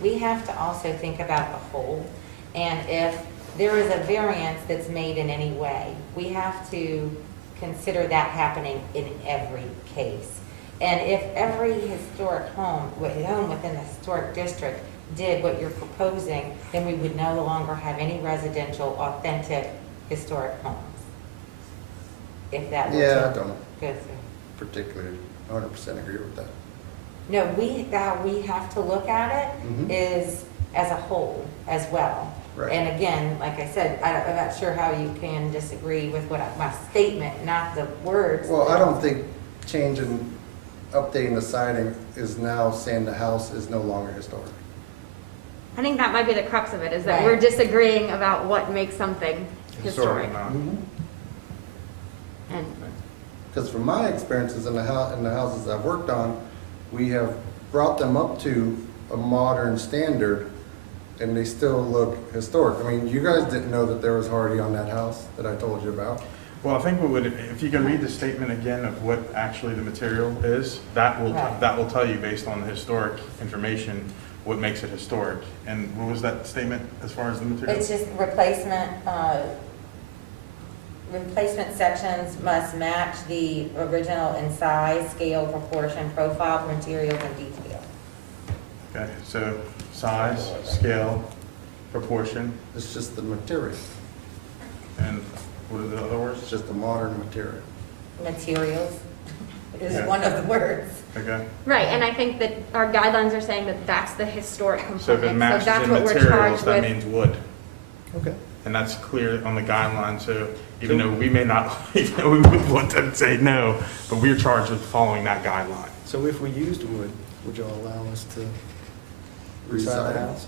we have to also think about the whole. And if there is a variance that's made in any way, we have to consider that happening in every case. And if every historic home within the historic district did what you're proposing, then we would no longer have any residential, authentic, historic homes. If that were Yeah, I to don't go through. particularly 100% agree with that. No, how we have to look at it Mhm. is as a whole as well. Right. And again, like I said, I'm not sure how you can disagree with my statement, not the words. Well, I don't think updating the siding is now saying the house is no longer historic. I think that might be the crux of it, is that Right. we're disagreeing about what makes something historic. And Because from my experiences in the houses I've worked on, we have brought them up to a modern standard, and they still look historic. I mean, you guys didn't know that there was Hardy on that house that I told you about. Well, I think if you can read the statement again of what actually the material is, that will Right. tell you based on the historic information what makes it historic. And what was that statement as far as the material? It's just replacement sections must match the original in size, scale, proportion, profile, materials, and detail. Okay, so size, scale, proportion, It's just the material. and what are the other words? It's just a modern material. Materials is Yeah. one of the words. Okay, right, and I think that our guidelines are saying that that's the historic so if it component, so matches that's in what we're materials, charged that with. means wood. Okay. And that's clear on the guidelines, so even though we may not, we would want to say no, but we're charged with following that guideline. So if we used would you allow us to reside Reside. the house?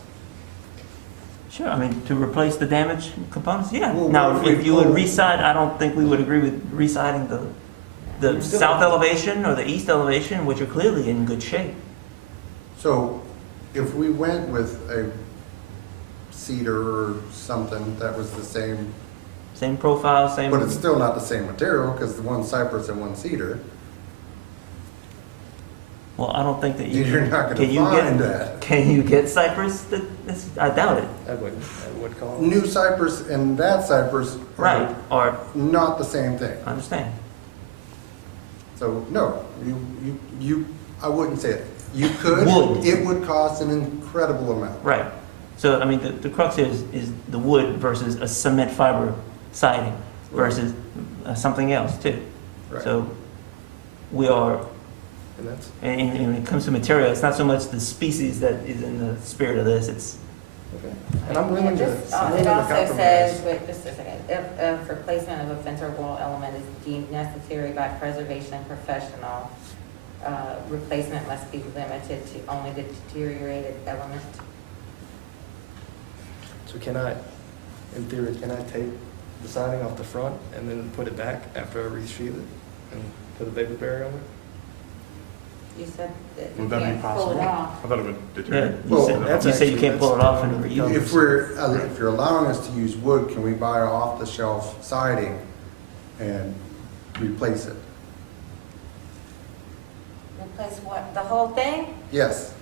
Sure, I mean, to replace the damaged components, yeah. Well, Now, what if if we you would pull- reside, I don't think we would agree with residing the south elevation or the east elevation, which are clearly in good shape. So if we went with a cedar or something that was the same, Same profile, same. but it's still not the same material because the one's cypress and one's cedar, Well, I don't think that you. you're not can gonna you find get, that. Can you get cypress? I doubt it. I would call it. New cypress and that cypress Right, are or, not the same thing. I understand. So, no, I wouldn't say it. You could, Would. it would cost an incredible amount. Right. So, I mean, the crux is the wood versus a cement fiber siding versus something else too. Right. So we are, And that's, and when it comes to material, it's not so much the species that is in the spirit of this, it's, okay. And I'm willing to, It I'm willing to also compromise. says, wait just a second, if replacement of a fence or wall element is deemed necessary by preservation professional, replacement must be limited to only the deteriorated element. So can I, in theory, can I take the siding off the front and then put it back after I resheathe it and put a vapor barrier on it? You said that you Would that be can't pull possible? it off. I thought it would yeah, deteriorate. Well, that's you say you actually- can't pull it off and that's- reuse it. If you're allowing us to use wood, can we buy off-the-shelf siding and replace it? Replace what, the whole thing? Yes.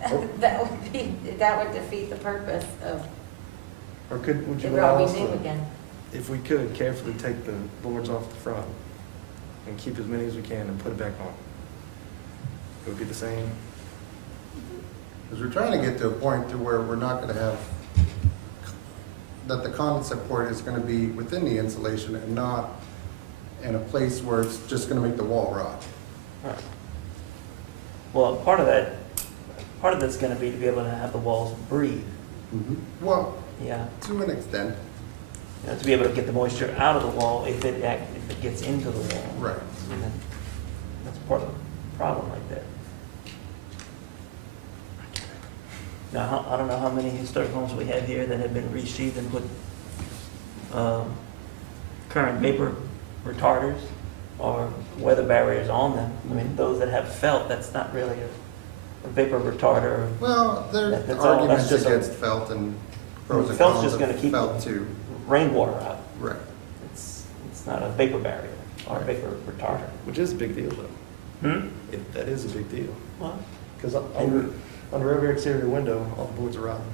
That would defeat the purpose of, Or would you it would allow all be us new to, again. if we could, carefully take the boards off the front and keep as many as we can and put it back on? It would be the same. Because we're trying to get to a point to where we're not gonna have, that the concept port is gonna be within the insulation and not in a place where it's just gonna make the wall rot. Right. Well, part of that's gonna be to be able to have the walls breathe, Well, yeah. to an extent, You know, to be able to get the moisture out of the wall if it gets into the wall. right. And then that's part of the problem right there. Now, I don't know how many historic homes we have here that have been resheathed and put current vapor retarders or weather barriers on them. I mean, those that have felt, that's not really a vapor retarder. Well, there's That's all- arguments that's just a- against felt and pros and Felt's cons just gonna of keep felt too. rainwater out. Right. It's not a vapor barrier or a vapor retarder. Which is a big deal, though. Hmm? That is a big deal. Well, Because under every exterior window, all the boards are rotten.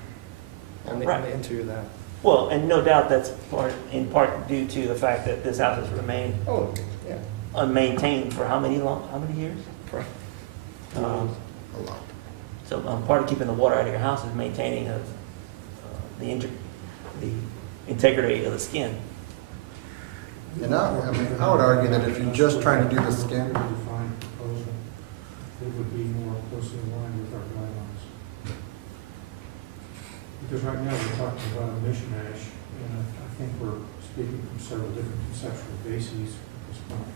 On the Right. interior of that. well, and no doubt that's in part due to the fact that this house has remained Oh, yeah. unmaintained for how many years? Correct. A lot. So part of keeping the water out of your house is maintaining the integrity of the skin. And I would argue that if you're just trying to do the skin, Defined proposal, it would be more closely aligned with our guidelines. Because right now, we're talking about a mishmash, and I think we're speaking from several different conceptual bases at this point.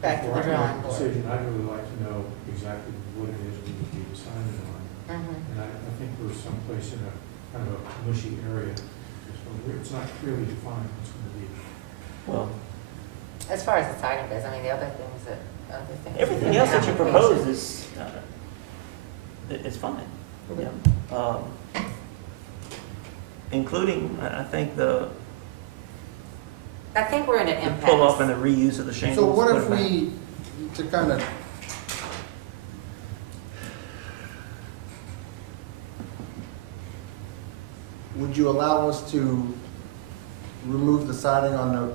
Back to the Before I make drawing a board. decision, I'd really like to know exactly what it is we would be deciding on. Mhm. And I think we're someplace in a kind of a mushy area. It's not clearly defined what's going to be. Well, As far as the siding goes, I mean, the other things. everything in the else that you application. propose is fine. Okay. Yeah. Including, I think I think we're in an the impasse. pull off and the reuse of the shingles. so what put if it back. we, to kind of, would you allow us to remove the siding on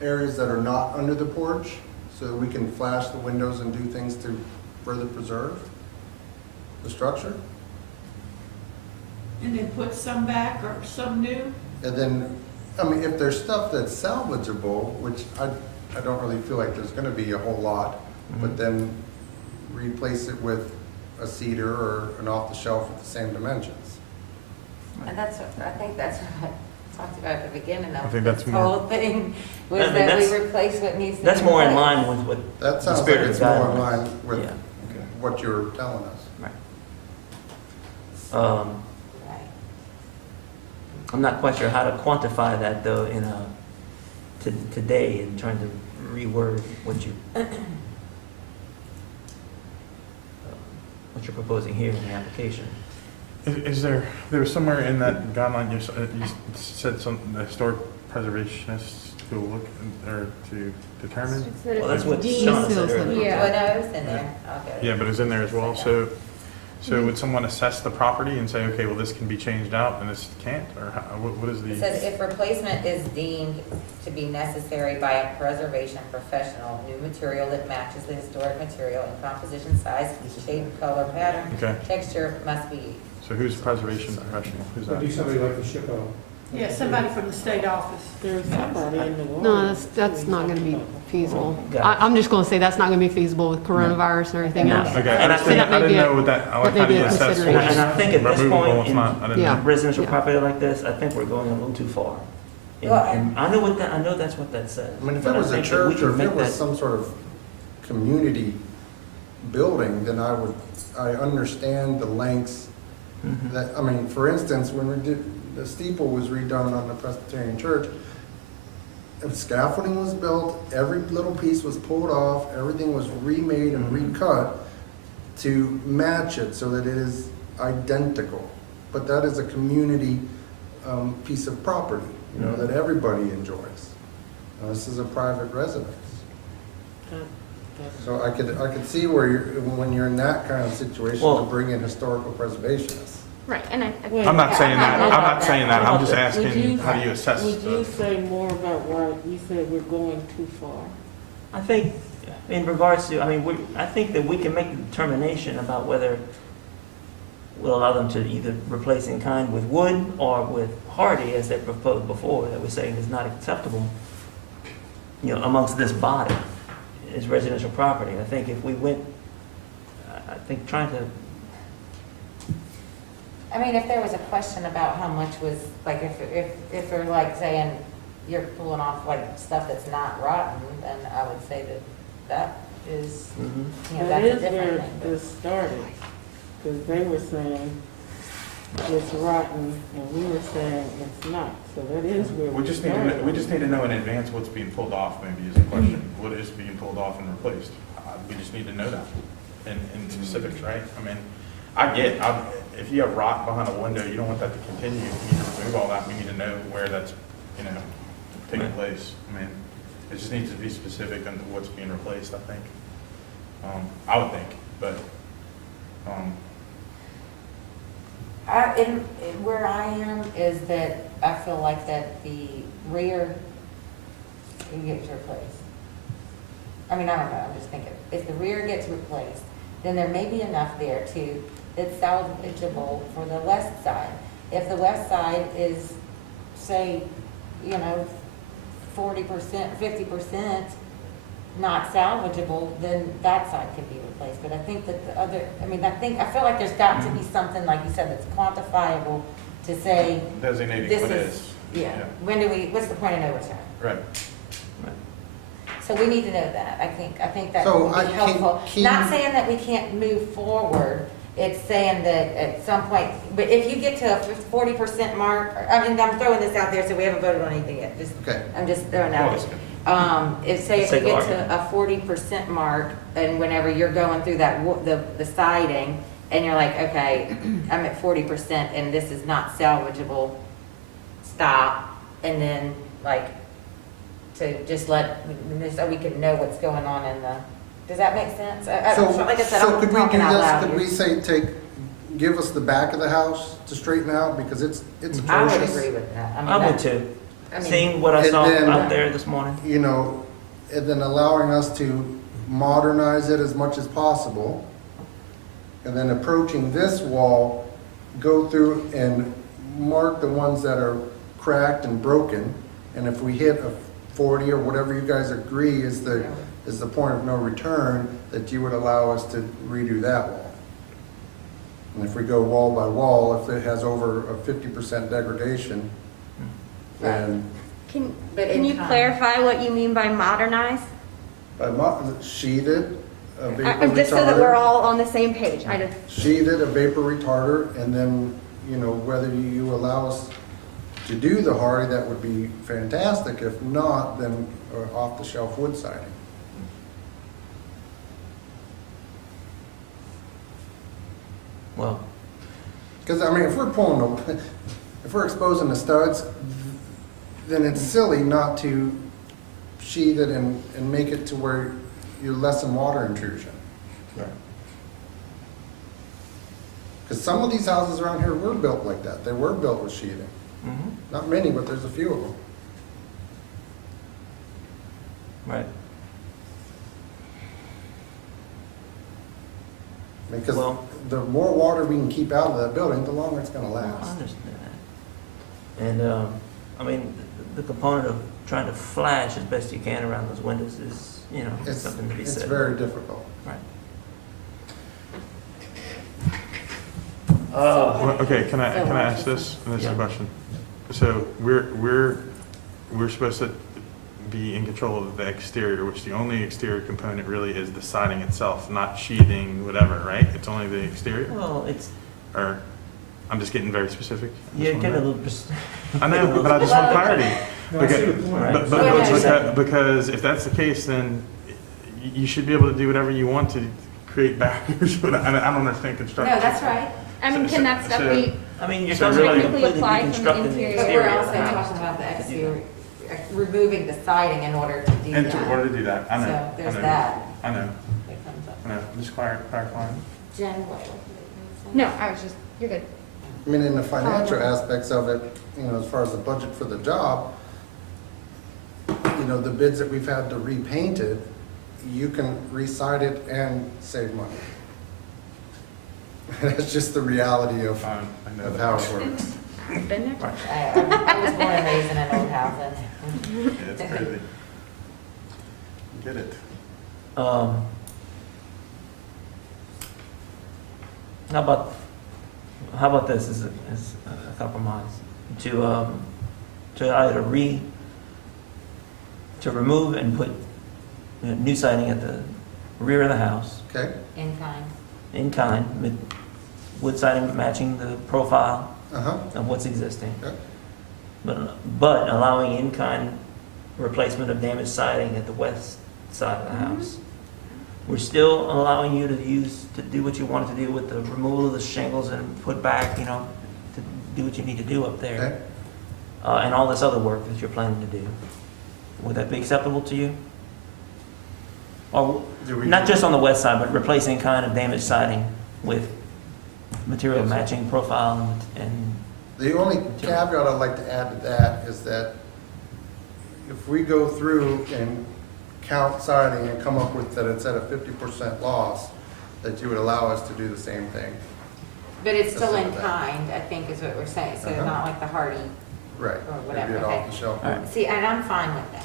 the areas that are not under the porch? So that we can flash the windows and do things to further preserve the structure? And then put some back or some new? And then, I mean, if there's stuff that's salvageable, which I don't really feel like there's gonna be a whole lot, but then replace it with a cedar or an off-the-shelf with the same dimensions. And I think that's what I talked about at the beginning I of think this that's more- whole thing, was I mean, that we that's- replace what needs to be That's more in replaced. line with what That the sounds like spirit of it's the more in guidelines. line with Yeah. Okay. what you're telling us. Right. Right. I'm not quite sure how to quantify that though in today and trying to reword what you're proposing here in the application. Is there was somewhere in that guideline, you said some historic preservationists to look, or to determine? It's that Well, that's what it's Sean Dean said earlier. Yeah. Well, no, it's in there. I'll go. Yeah, but it's in there as well, so would someone assess the property and say, okay, well, this can be changed out and this can't, or how, what is the? It says if replacement is deemed to be necessary by a preservation professional, new material that matches the historic material in composition, size, shape, color, pattern, Okay, texture must be. so who's preservation professional? Who's Would that? be somebody like the SHPO. Yeah, somebody from the state office. There's somebody in the water. No, that's not gonna be feasible. Got it. I'm just gonna say that's not gonna be feasible with coronavirus and everything No. else. Okay, And I I think- didn't know what that, that may how do be you a assess consideration. what's And I think at this removable, point what's not? I didn't Yeah. know. residential Yeah. property like this, I think we're going a little too far. And, Well, and I know that's what that says. I mean, if but it was a think that we church can or if make it was that- some sort of community building, then I understand the lengths Mhm. that, I mean, for instance, when the steeple was redone on the Presbyterian Church, scaffolding was built, every little piece was pulled off, everything was remade and Mhm. recut to match it so that it is identical. But that is a community piece of property, you know, that everybody enjoys. This is a private residence. So I could see where when you're in that kind of situation, Well- to bring in historical preservationists. Right, and Wait, I'm not saying that, I'm not saying that, I'm just Would asking, you- how do you assess Would you the? say more about why you said we're going too far? I think in regards to, I mean, I think that we can make the determination about whether we'll allow them to either replace in kind with wood or with hardy, as they proposed before, that we're saying is not acceptable, you know, amongst this body, is residential property. I think if we went, I think trying to, I mean, if there was a question about how much was, like, if they're like saying you're pulling off like stuff that's not rotten, then I would say that is, you know, That that's a is where different thing. this started, because they were saying it's rotten, and we were saying it's not, so that is where We we just need to, started. we just need to know in advance what's being pulled off, maybe is the question, what is being pulled off and replaced? We just need to know that in specifics, right? I mean, if you have rot behind a window, you don't want that to continue, you need to remove all that, we need to know where that's, you know, taking place. I mean, it just needs to be specific on what's being replaced, I think. I would think, but, Where I am is that I feel like that the rear gets replaced. I mean, I don't know, I'm just thinking, if the rear gets replaced, then there may be enough there to, it's salvageable for the west side. If the west side is, say, you know, 40%, 50% not salvageable, then that side could be replaced. But I think that the other, I mean, I feel like there's got to be something, like you said, that's quantifiable to say, designating this what is, is. yeah, what's the point of no return? Right. So we need to know that. I think that So would be helpful. can- Not saying that we can't move forward, it's saying that at some point, but if you get to a 40% mark, I mean, I'm throwing this out there, so we haven't voted on anything yet, Okay. I'm just throwing it out Well, there. If Let's you take a get to a 40% mark, and whenever you're going through that, the siding, and you're like, okay, I'm at 40% and this is not salvageable, stop, and then like, to just so we can know what's going on in the, does that make sense? Like I said, So I'm could we do talking out this, loud could here. we say, give us the back of the house to straighten out, because it's I would atrocious. agree with that. mean, I would that- too. I mean, Seeing what I And saw then- out there this morning. You know, and then allowing us to modernize it as much as possible. And then approaching this wall, go through and mark the ones that are cracked and broken. And if we hit a 40 or whatever you guys agree is the point of no return, that you would allow us to redo that wall. And if we go wall by wall, if it has over a 50% degradation, then But Can in you time. clarify what you mean by modernize? sheathted, a vapor Just so that we're retarder, all on the same page. I just, sheathed, a vapor retarder, and then, you know, whether you allow us to do the hardy, that would be fantastic. If not, then off-the-shelf wood siding. Well, Because, I mean, if we're exposing the studs, then it's silly not to sheathe it and make it to where you lessen water intrusion. Because some of these houses around here were built like that. They were built with sheathing. mhm, Not many, but there's a few of them. right. Because Well- the more water we can keep out of that building, the longer it's gonna Well, I last. understand that. And, I mean, the component of trying to flash as best you can around those windows is, you know, It's, something to be it's said. very difficult. Right. Well, okay, can I ask this? And this is a Yeah. question. So we're supposed to be in control of the exterior, which the only exterior component really is the siding itself, not sheathing, whatever, right? It's only the exterior? Well, it's, Or, I'm just getting very specific. I you're just getting a wanna little, I know, but I just want clarity. No, I see Okay. the point. Right. But, Go ahead. because if that's the case, then you should be able to do whatever you want to create barriers, but I don't understand No, construction. that's right, I mean, can that stuff So- be, I mean, you're So talking about really- completely Apply from the deconstructing the interior. but exterior we're of also the house. talking about the exterior, removing the siding in order to do And that. in order to do that, I know. So there's I know, that I know, that comes up. I know, just clarifying. Jen, what? no, I was just, you're good. I mean, in the financial aspects of it, you know, as far as the budget for the job, you know, the bids that we've had to repaint it, you can re-side it and save money. That's just the reality of I know of that. how it works. I've been there. I was born and raised in an old house, and Yeah, it's crazy. Get it. How about this as a compromise? To either to remove and put new siding at the rear of the house, Okay? in kind. in kind, with wood siding matching the profile Uh-huh. of what's existing. Okay. But allowing in-kind replacement of damaged siding at the west side of the house. We're still allowing you to do what you wanted to do with the removal of the shingles and put back, you know, to do what you need to do up there. Okay. And all this other work that you're planning to do. Would that be acceptable to you? Or, not just on the west side, but replacing kind of damaged siding with material matching profile and, The only caveat I'd like to add to that is that if we go through and count siding and come up with that it's at a 50% loss, that you would allow us to do the same thing. But it's still in Just like that. kind, I think is what we're saying, so Uh-huh. not like the hardy. Right. Or whatever, Maybe an okay. off-the-shelf. All right. See, and I'm fine with that.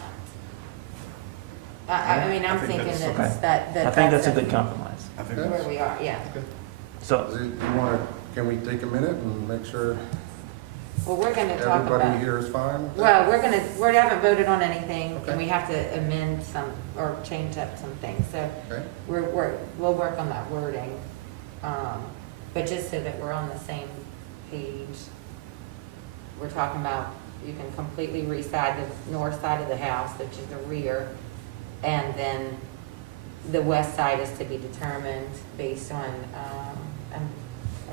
I mean, I'm I think thinking that's- that's, okay. that. I think that's a good compromise. I think Okay. Where we are, yeah. So, Is it- you want to, can we take a minute and make sure Well, we're gonna talk everybody about, here is fine? with that? well, we haven't voted on anything, Okay. and we have to amend some, or change up some things, so Okay. we'll work on that wording. But just so that we're on the same page, we're talking about, you can completely reside the north side of the house, which is the rear, and then the west side is to be determined based on, I'm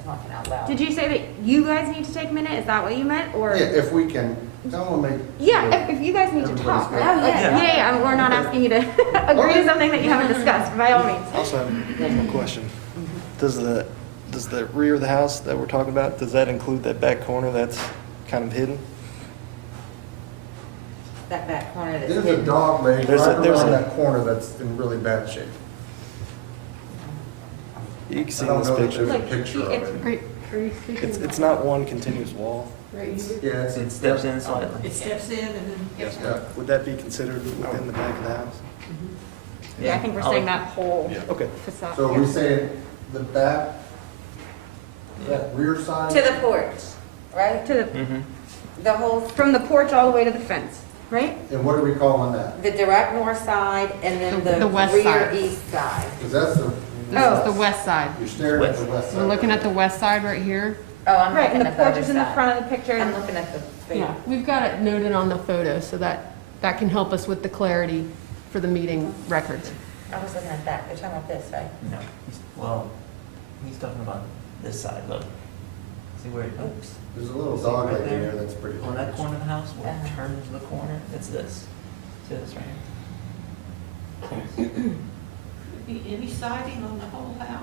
talking out loud. Did you say that you guys need to take a minute? Is that what you meant, or? Yeah, if we can, I want to make. Yeah, sure if you guys need to everybody's talk, good. right? Oh, yeah. Yeah, we're not asking you to agree to something that you haven't discussed, by all means. Also, one more question. Does the rear of the house that we're talking about, does that include that back corner that's kind of hidden? That back corner that's There's a hidden. dog leg There's right a- around that corner that's in really bad shape. You can I see in don't this know that picture. there's a Look, picture of it's- it. Are you speaking? It's not one continuous wall. Right here? Yeah, it steps in slightly. It steps in and then. Yeah. Would that be considered within the back of the house? Yeah, I think we're saying that whole Okay. facade. So we say the back, that rear side? To the porch, right? To the, Mhm. The whole, from the porch all the way to the fence, right? And what are we calling that? the direct north side and then The the west rear side. east side. Because that's the. This is the west side. You're staring at the west side. We're looking at the west side right here. Oh, I'm Right, and looking the at the porch other is in the side. front of the picture. I'm looking at the thing. Yeah, we've got it noted on the photo, so that can help us with the clarity for the meeting records. I was looking at that. You're talking about this, right? No, he's talking about this side, look. See where it, oops. There's a little See dog right leg in there? there that's pretty. On that corner of the house, where it Uh-huh. turns the corner, it's this. See this right here? Be any siding on the whole house?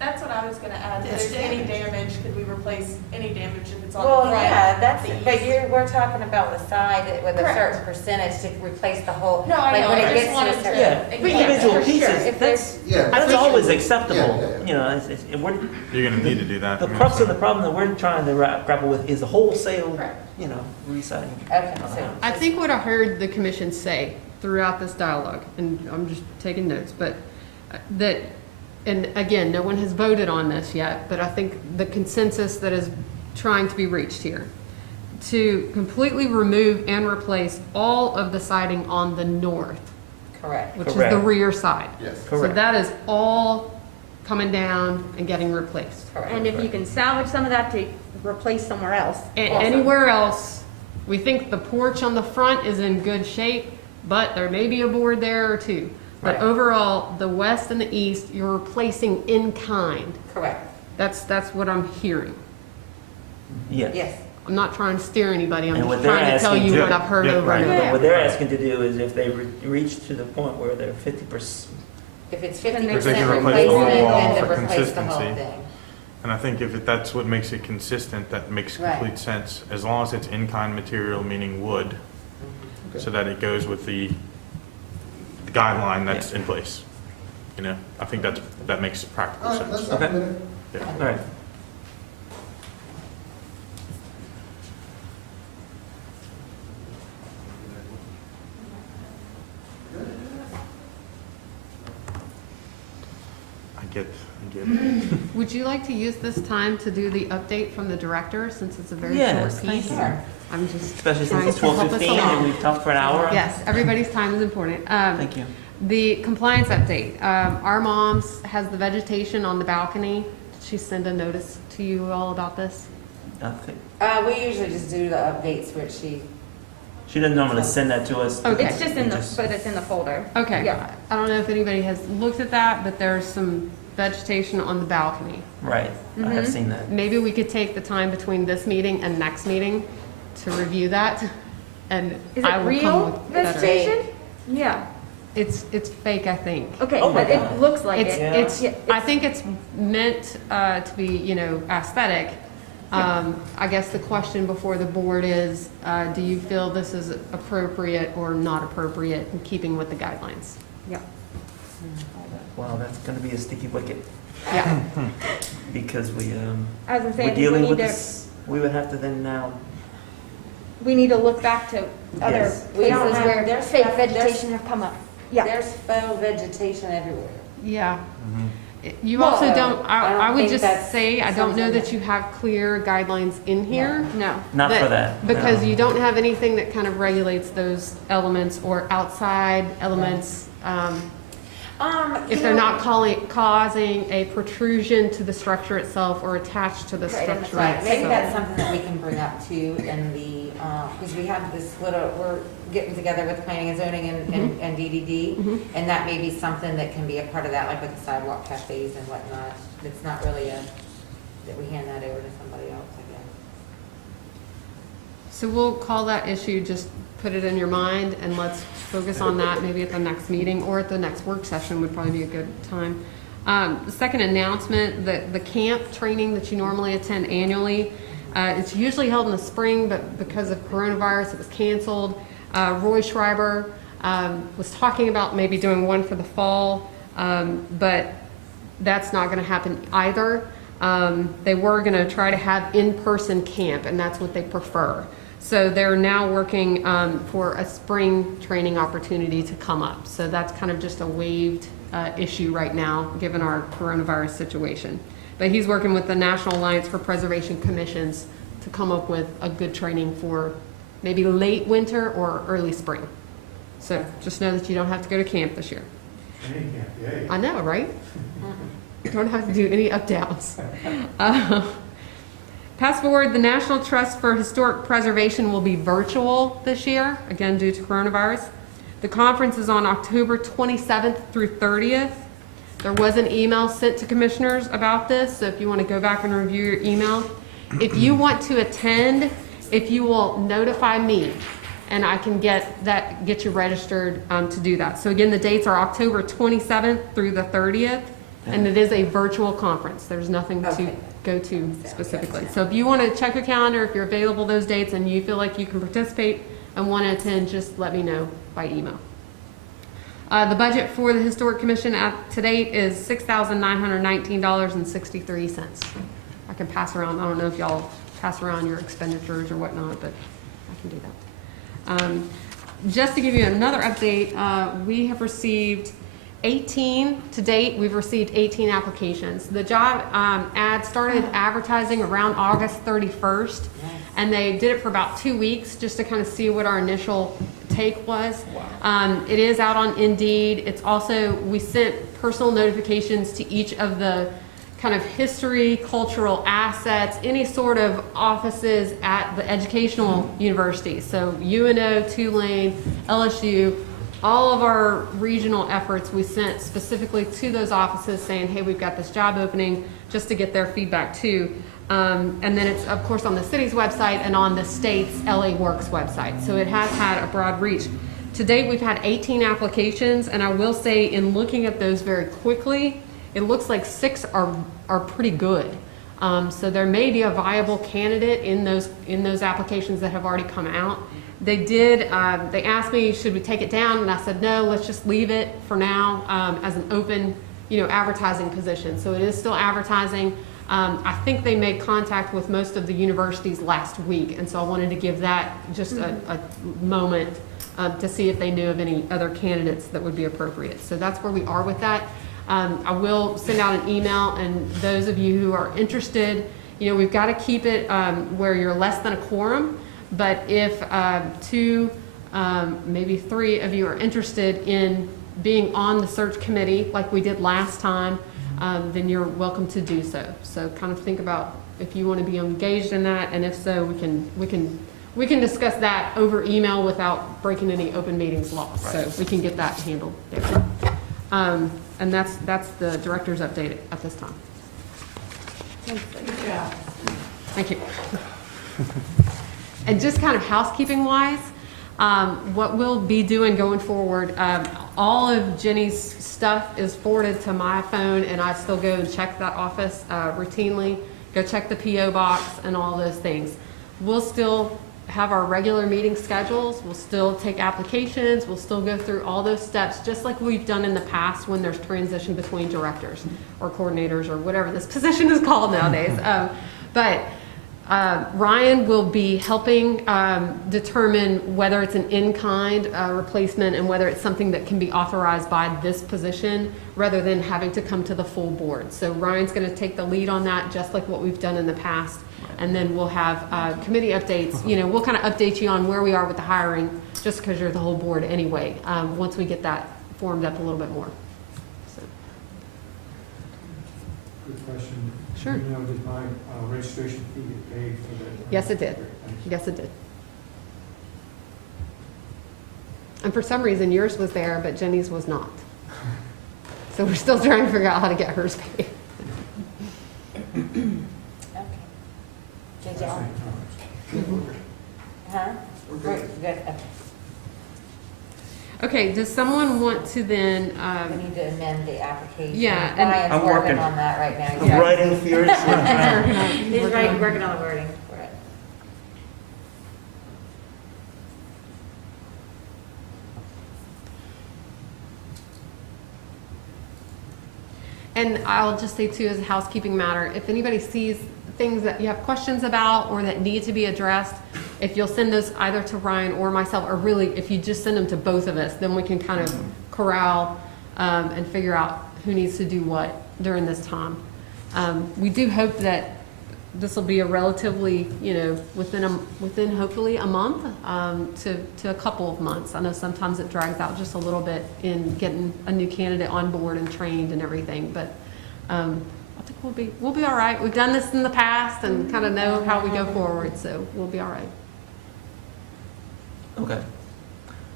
That's what I was gonna add. If there's any damage, could we replace any damage if it's on the Well, front? yeah, that's, the but east? we're talking about the side with a Correct. certain percentage to replace the whole. No, I like know, when it I gets just wanted a to. certain- Yeah, individual for sure. pieces, If that's, Yeah. that's always acceptable. Yeah. You know, You're gonna need to do that. the I mean, crux of the so- problem that we're trying to grapple with is the wholesale, Correct. you know, residing. Okay, of the so- house. I think what I heard the commission say throughout this dialogue, and I'm just taking notes, but that, and again, no one has voted on this yet, but I think the consensus that is trying to be reached here, to completely remove and replace all of the siding on the north, Correct. which is Correct. the rear side. Yes. So Correct. that is all coming down and getting replaced. Correct. And if you can salvage some of that to replace somewhere else. A- awesome. Anywhere else, we think the porch on the front is in good shape, but there may be a board there or two. But Right. overall, the west and the east, you're replacing in kind. Correct. That's what I'm hearing. Yes. Yes. I'm not trying to steer anybody, I'm And what just they're trying to tell asking you to- what I've heard Yeah, over and right. over. But what they're asking to do is if they reach to the point where they're 50%, If it's Then they 50% can replace replacement, the whole then wall to for replace the whole consistency. thing. And I think if that's what makes it consistent, that makes Right. complete sense, as long as it's in-kind material, meaning wood, so that it goes with the guideline that's in place. You know, I think that makes practical All right, sense. that's Okay. not good. Yeah. all right. I get it. Would you like to use this time to do the update from the director, since it's a very Yes, short thank piece? you. Sure. I'm just Especially trying since it's to help us 12:15 and along. we've talked for an hour. Yes, everybody's time is important. Thank you. The compliance update. Our mom's has the vegetation on the balcony. Did she send a notice to you all about this? I think, We usually just do the updates where she, she doesn't normally send that to us. Okay. It's just in the, but it's in the folder. Okay. Yeah. I don't know if anybody has looked at that, but there's some vegetation on the balcony. Right, I have Mhm. seen that. Maybe we could take the time between this meeting and next meeting to review that, and Is I it will come real with better. vegetation? Yeah, It's fake, I think. okay, Oh my but it God. looks like It's, it. Yeah. it's, Yeah, I think it's meant to be, aesthetic. I guess the question before the board is, do you feel this is appropriate or not appropriate in keeping with the guidelines? Yeah. Wow, that's gonna be a sticky wicket, Yeah, because we, I was gonna say, I we're think we dealing need with to, this, we would have to then now, we need to look back to other Yes. We don't places have- where there's fake stuff- there's- vegetation have come up. Yeah. there's faux vegetation everywhere. yeah. You Well, also don't, I don't I would think just that's say, I don't know something that you have clear guidelines in here. No. not for that. Because no. you don't have anything that kind of regulates those elements or outside elements. If they're not causing a protrusion to the structure itself or attached to the Right, and the structure Right, maybe itself. that's something that we can bring up too in the, because we have this little, we're getting together with planning and zoning and DDD, Mhm. and that may be something that can be a part of that, like with the sidewalk cafes and whatnot. It's not really that we hand that over to somebody else, I guess. So we'll call that issue, just put it in your mind, and let's focus on that maybe at the next meeting or at the next work session would probably be a good time. The second announcement, the camp training that you normally attend annually, it's usually held in the spring, but because of coronavirus, it was canceled. Roy Schreiber was talking about maybe doing one for the fall, but that's not going to happen either. They were going to try to have in-person camp, and that's what they prefer. So they're now working for a spring training opportunity to come up. So that's kind of just a waived issue right now, given our coronavirus situation. But he's working with the National Alliance for Preservation Commissions to come up with a good training for maybe late winter or early spring. So just know that you don't have to go to camp this year. Training camp, yay. I know, right? You don't have to do any up downs. Pass forward, the National Trust for Historic Preservation will be virtual this year, again due to coronavirus. The conference is on October 27th through 30th. There was an email sent to commissioners about this, so if you want to go back and review your email. If you want to attend, if you will notify me, and I can get you registered to do that. So again, the dates are October 27th through the 30th, and it is a virtual conference. There's nothing to go to specifically. So if you want to check your calendar, if you're available those dates and you feel like you can participate and want to attend, just let me know by email. The budget for the Historic Commission to date is $6,919.63. I can pass around, I don't know if y'all pass around your expenditures or whatnot, but I can do that. Just to give you another update, we have received 18 to date. We've received 18 applications. The job ad started advertising around August 31st, and they did it for about 2 weeks just to kind of see what our initial take was. It is out on Indeed. It's also, we sent personal notifications to each of the kind of history, cultural assets, any sort of offices at the educational universities. So UNO, Tulane, LSU, all of our regional efforts we sent specifically to those offices saying, hey, we've got this job opening, just to get their feedback too. And then it's of course on the city's website and on the state's LA Works website. So it has had a broad reach. To date, we've had 18 applications, and I will say in looking at those very quickly, it looks like 6 are pretty good. So there may be a viable candidate in those applications that have already come out. They asked me, should we take it down? And I said, no, let's just leave it for now as an open, advertising position. So it is still advertising. I think they made contact with most of the universities last week. And so I wanted to give that just a moment to see if they knew of any other candidates that would be appropriate. So that's where we are with that. I will send out an email, and those of you who are interested, we've got to keep it where you're less than a quorum, but if 2, maybe 3 of you are interested in being on the search committee like we did last time, then you're welcome to do so. So kind of think about if you want to be engaged in that, and if so, we can discuss that over email without breaking any open meetings laws. Right. So we can get that handled there. And that's the director's update at this time. Good job. Thank you. And just kind of housekeeping wise, what we'll be doing going forward, all of Jenny's stuff is forwarded to my phone, and I still go and check that office routinely, go check the PO box and all those things. We'll still have our regular meeting schedules. We'll still take applications. We'll still go through all those steps, just like we've done in the past when there's transition between directors or coordinators or whatever this position is called nowadays. But Ryan will be helping determine whether it's an in-kind replacement and whether it's something that can be authorized by this position rather than having to come to the full board. So Ryan's going to take the lead on that, just like what we've done in the past. And then we'll have committee updates. We'll kind of update you on where we are with the hiring, just because you're the whole board anyway, once we get that formed up a little bit more. So. Good question. Sure. Did my registration fee get paid for that? Yes, it did. Yes, it did. And for some reason, yours was there, but Jenny's was not. So we're still trying to figure out how to get hers paid. Did y'all? Huh? Good. Okay, does someone want to then, We need to amend the application. Yeah, and Ryan's I'm working working. on that right now. I'm writing furiously. He's working on the wording for it. and I'll just say too, as a housekeeping matter, if anybody sees things that you have questions about or that need to be addressed, if you'll send those either to Ryan or myself, or really if you just send them to both of us, then we can kind of corral and figure out who needs to do what during this time. We do hope that this will be a relatively, within hopefully a month to a couple of months. I know sometimes it drags out just a little bit in getting a new candidate on board and trained and everything, but I think we'll be all right. We've done this in the past and kind of know how we go forward, so we'll be all right. Okay.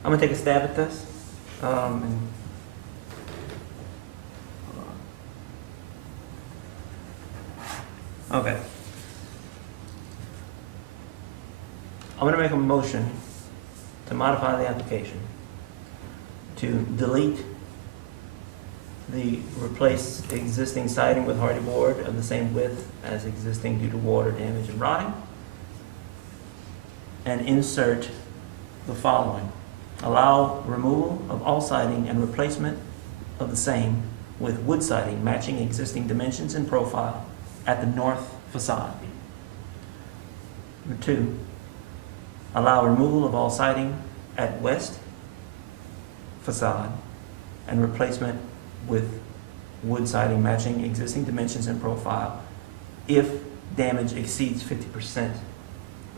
I'm gonna take a stab at this. Okay. I'm gonna make a motion to modify the application to delete replace the existing siding with hardy board of the same width as existing due to water damage and rotting, and insert the following. Allow removal of all siding and replacement of the same with wood siding matching existing dimensions and profile at the north facade. Number 2, allow removal of all siding at west facade and replacement with wood siding matching existing dimensions and profile if damage exceeds 50%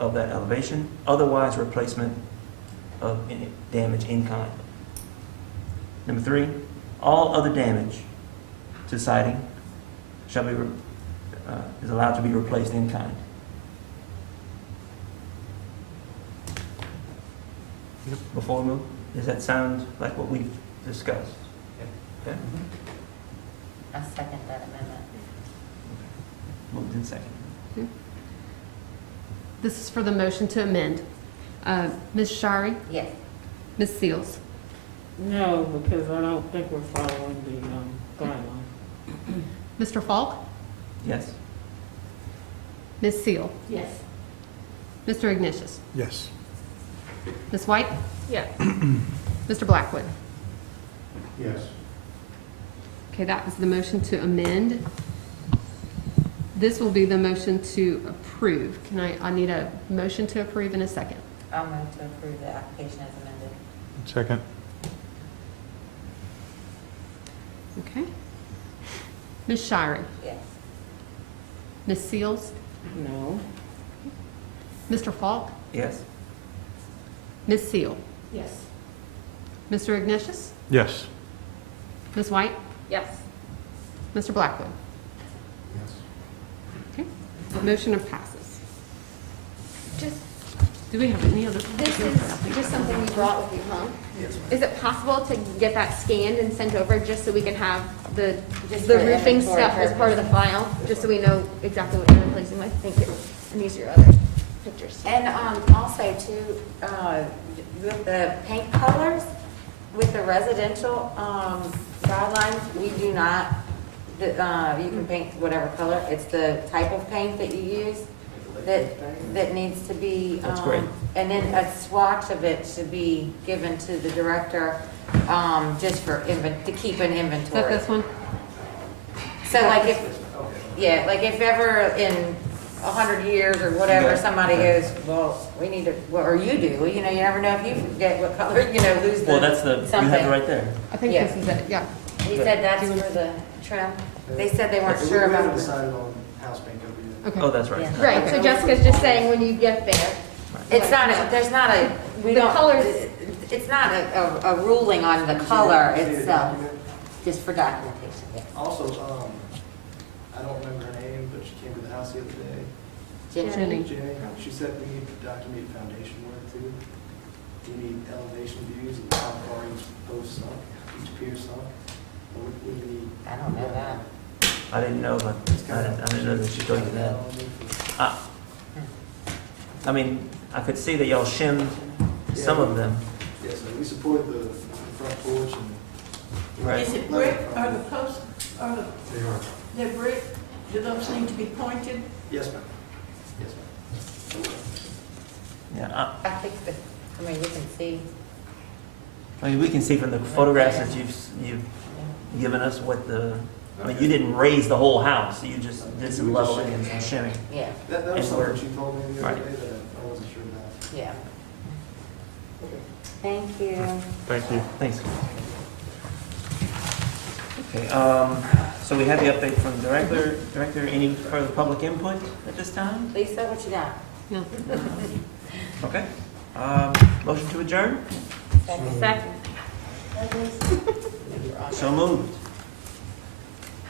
of that elevation, otherwise replacement of any damage in kind. Number 3, all other damage to siding shall be is allowed to be replaced in kind. Before we move, does that sound like what we've discussed? Okay. I second that amendment. Moved in second. This is for the motion to amend. Ms. Shari? Yes. Ms. Seals? No, because I don't think we're following the guideline. Mr. Falk? Yes. Ms. Seal? Yes. Mr. Ignatius? Yes. Ms. White? Yeah. Mr. Blackwood? Yes. Okay, that was the motion to amend. This will be the motion to approve. I need a motion to approve in a second. I'll move to approve the application as amended. Second. Okay. Ms. Shirey? Yes. Ms. Seals? No. Mr. Falk? Yes. Ms. Seal? Yes. Mr. Ignatius? Yes. Ms. White? Yes. Mr. Blackwood? Yes. Okay, the motion passes. Just, Do we have any other? this is just something you brought with you, huh? Is it possible to get that scanned and sent over just so we can have the Just the for roofing inventory stuff as part of the purposes. file? Just so we know exactly what you're replacing with? Thank you. And these are your other pictures. And also too, with the paint colors, with the residential guidelines, we do not, you can paint whatever color. It's the type of paint that you use that needs to be. That's great. And then a swatch of it should be given to the director, just for to keep an Is that inventory. this one? So like if ever in 100 years or whatever, Yeah. somebody goes, well, we need to, well, or you do, you know, you never know if you forget what color, lose the. Well, that's you have something. it right there. I think Yeah. this is it, yeah. He said that's for the trim. They said they weren't sure about the. decided on house paint over yet. Okay. Oh, that's right. Yeah. Right, so Jessica's just saying when you get there. It's not, there's not we The don't. colors- It's not a ruling on the color itself, just for documentation, yeah. Also, I don't remember her name, but she came to the house the other day. Jenny. Jenny, she said we need to document foundation work too. We need elevation views of how far each post sunk, each pier sunk. We need. I don't know that. I didn't know, but I didn't know that she told you that. I mean, I could see that y'all shimmed some of them. Yeah, so we support the front porch and. Right. Is it brick or the posts, or They are. they're brick? Do those need to be pointed? Yes, ma'am. Yes, ma'am. Yeah, I think that, we can see. I mean, we can see from the photographs that you've given us what I mean, you didn't raise the whole house, you just did some leveling and some shimming. Yeah, That was And something we're- she told me the other right. day that I wasn't sure about. yeah. Okay. Thank you. Thank you. Thanks. Okay, so we have the update from the director. Director, any further public input at this time? Lisa, what you got? No. Okay. Motion to adjourn? Second. So moved.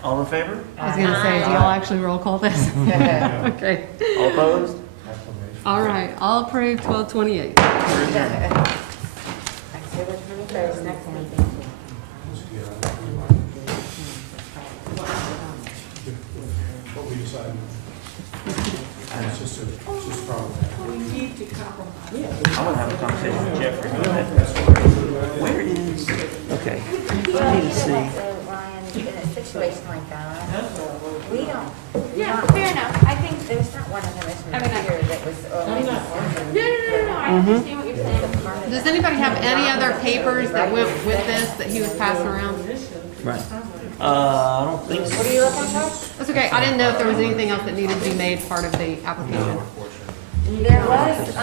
All in favor? I was gonna say, do y'all actually roll call this? Okay. All opposed? All right, all approved, 12:28. We're adjourned. October 21st, next meeting. What we decided. It's just a problem. We need to compromise. I want to have a conversation with Jeffrey. Where is, okay, I need to see. Ryan, in a situation like that, we don't. Yeah, not- fair enough. I think, There's not one of them I mean, here that was. no, I understand what you're saying. Does anybody have any other papers that went with this that he was passing around? Right. I don't think so. What are you looking for? That's okay, I didn't know if there was anything else that needed to be made part of the application. There was,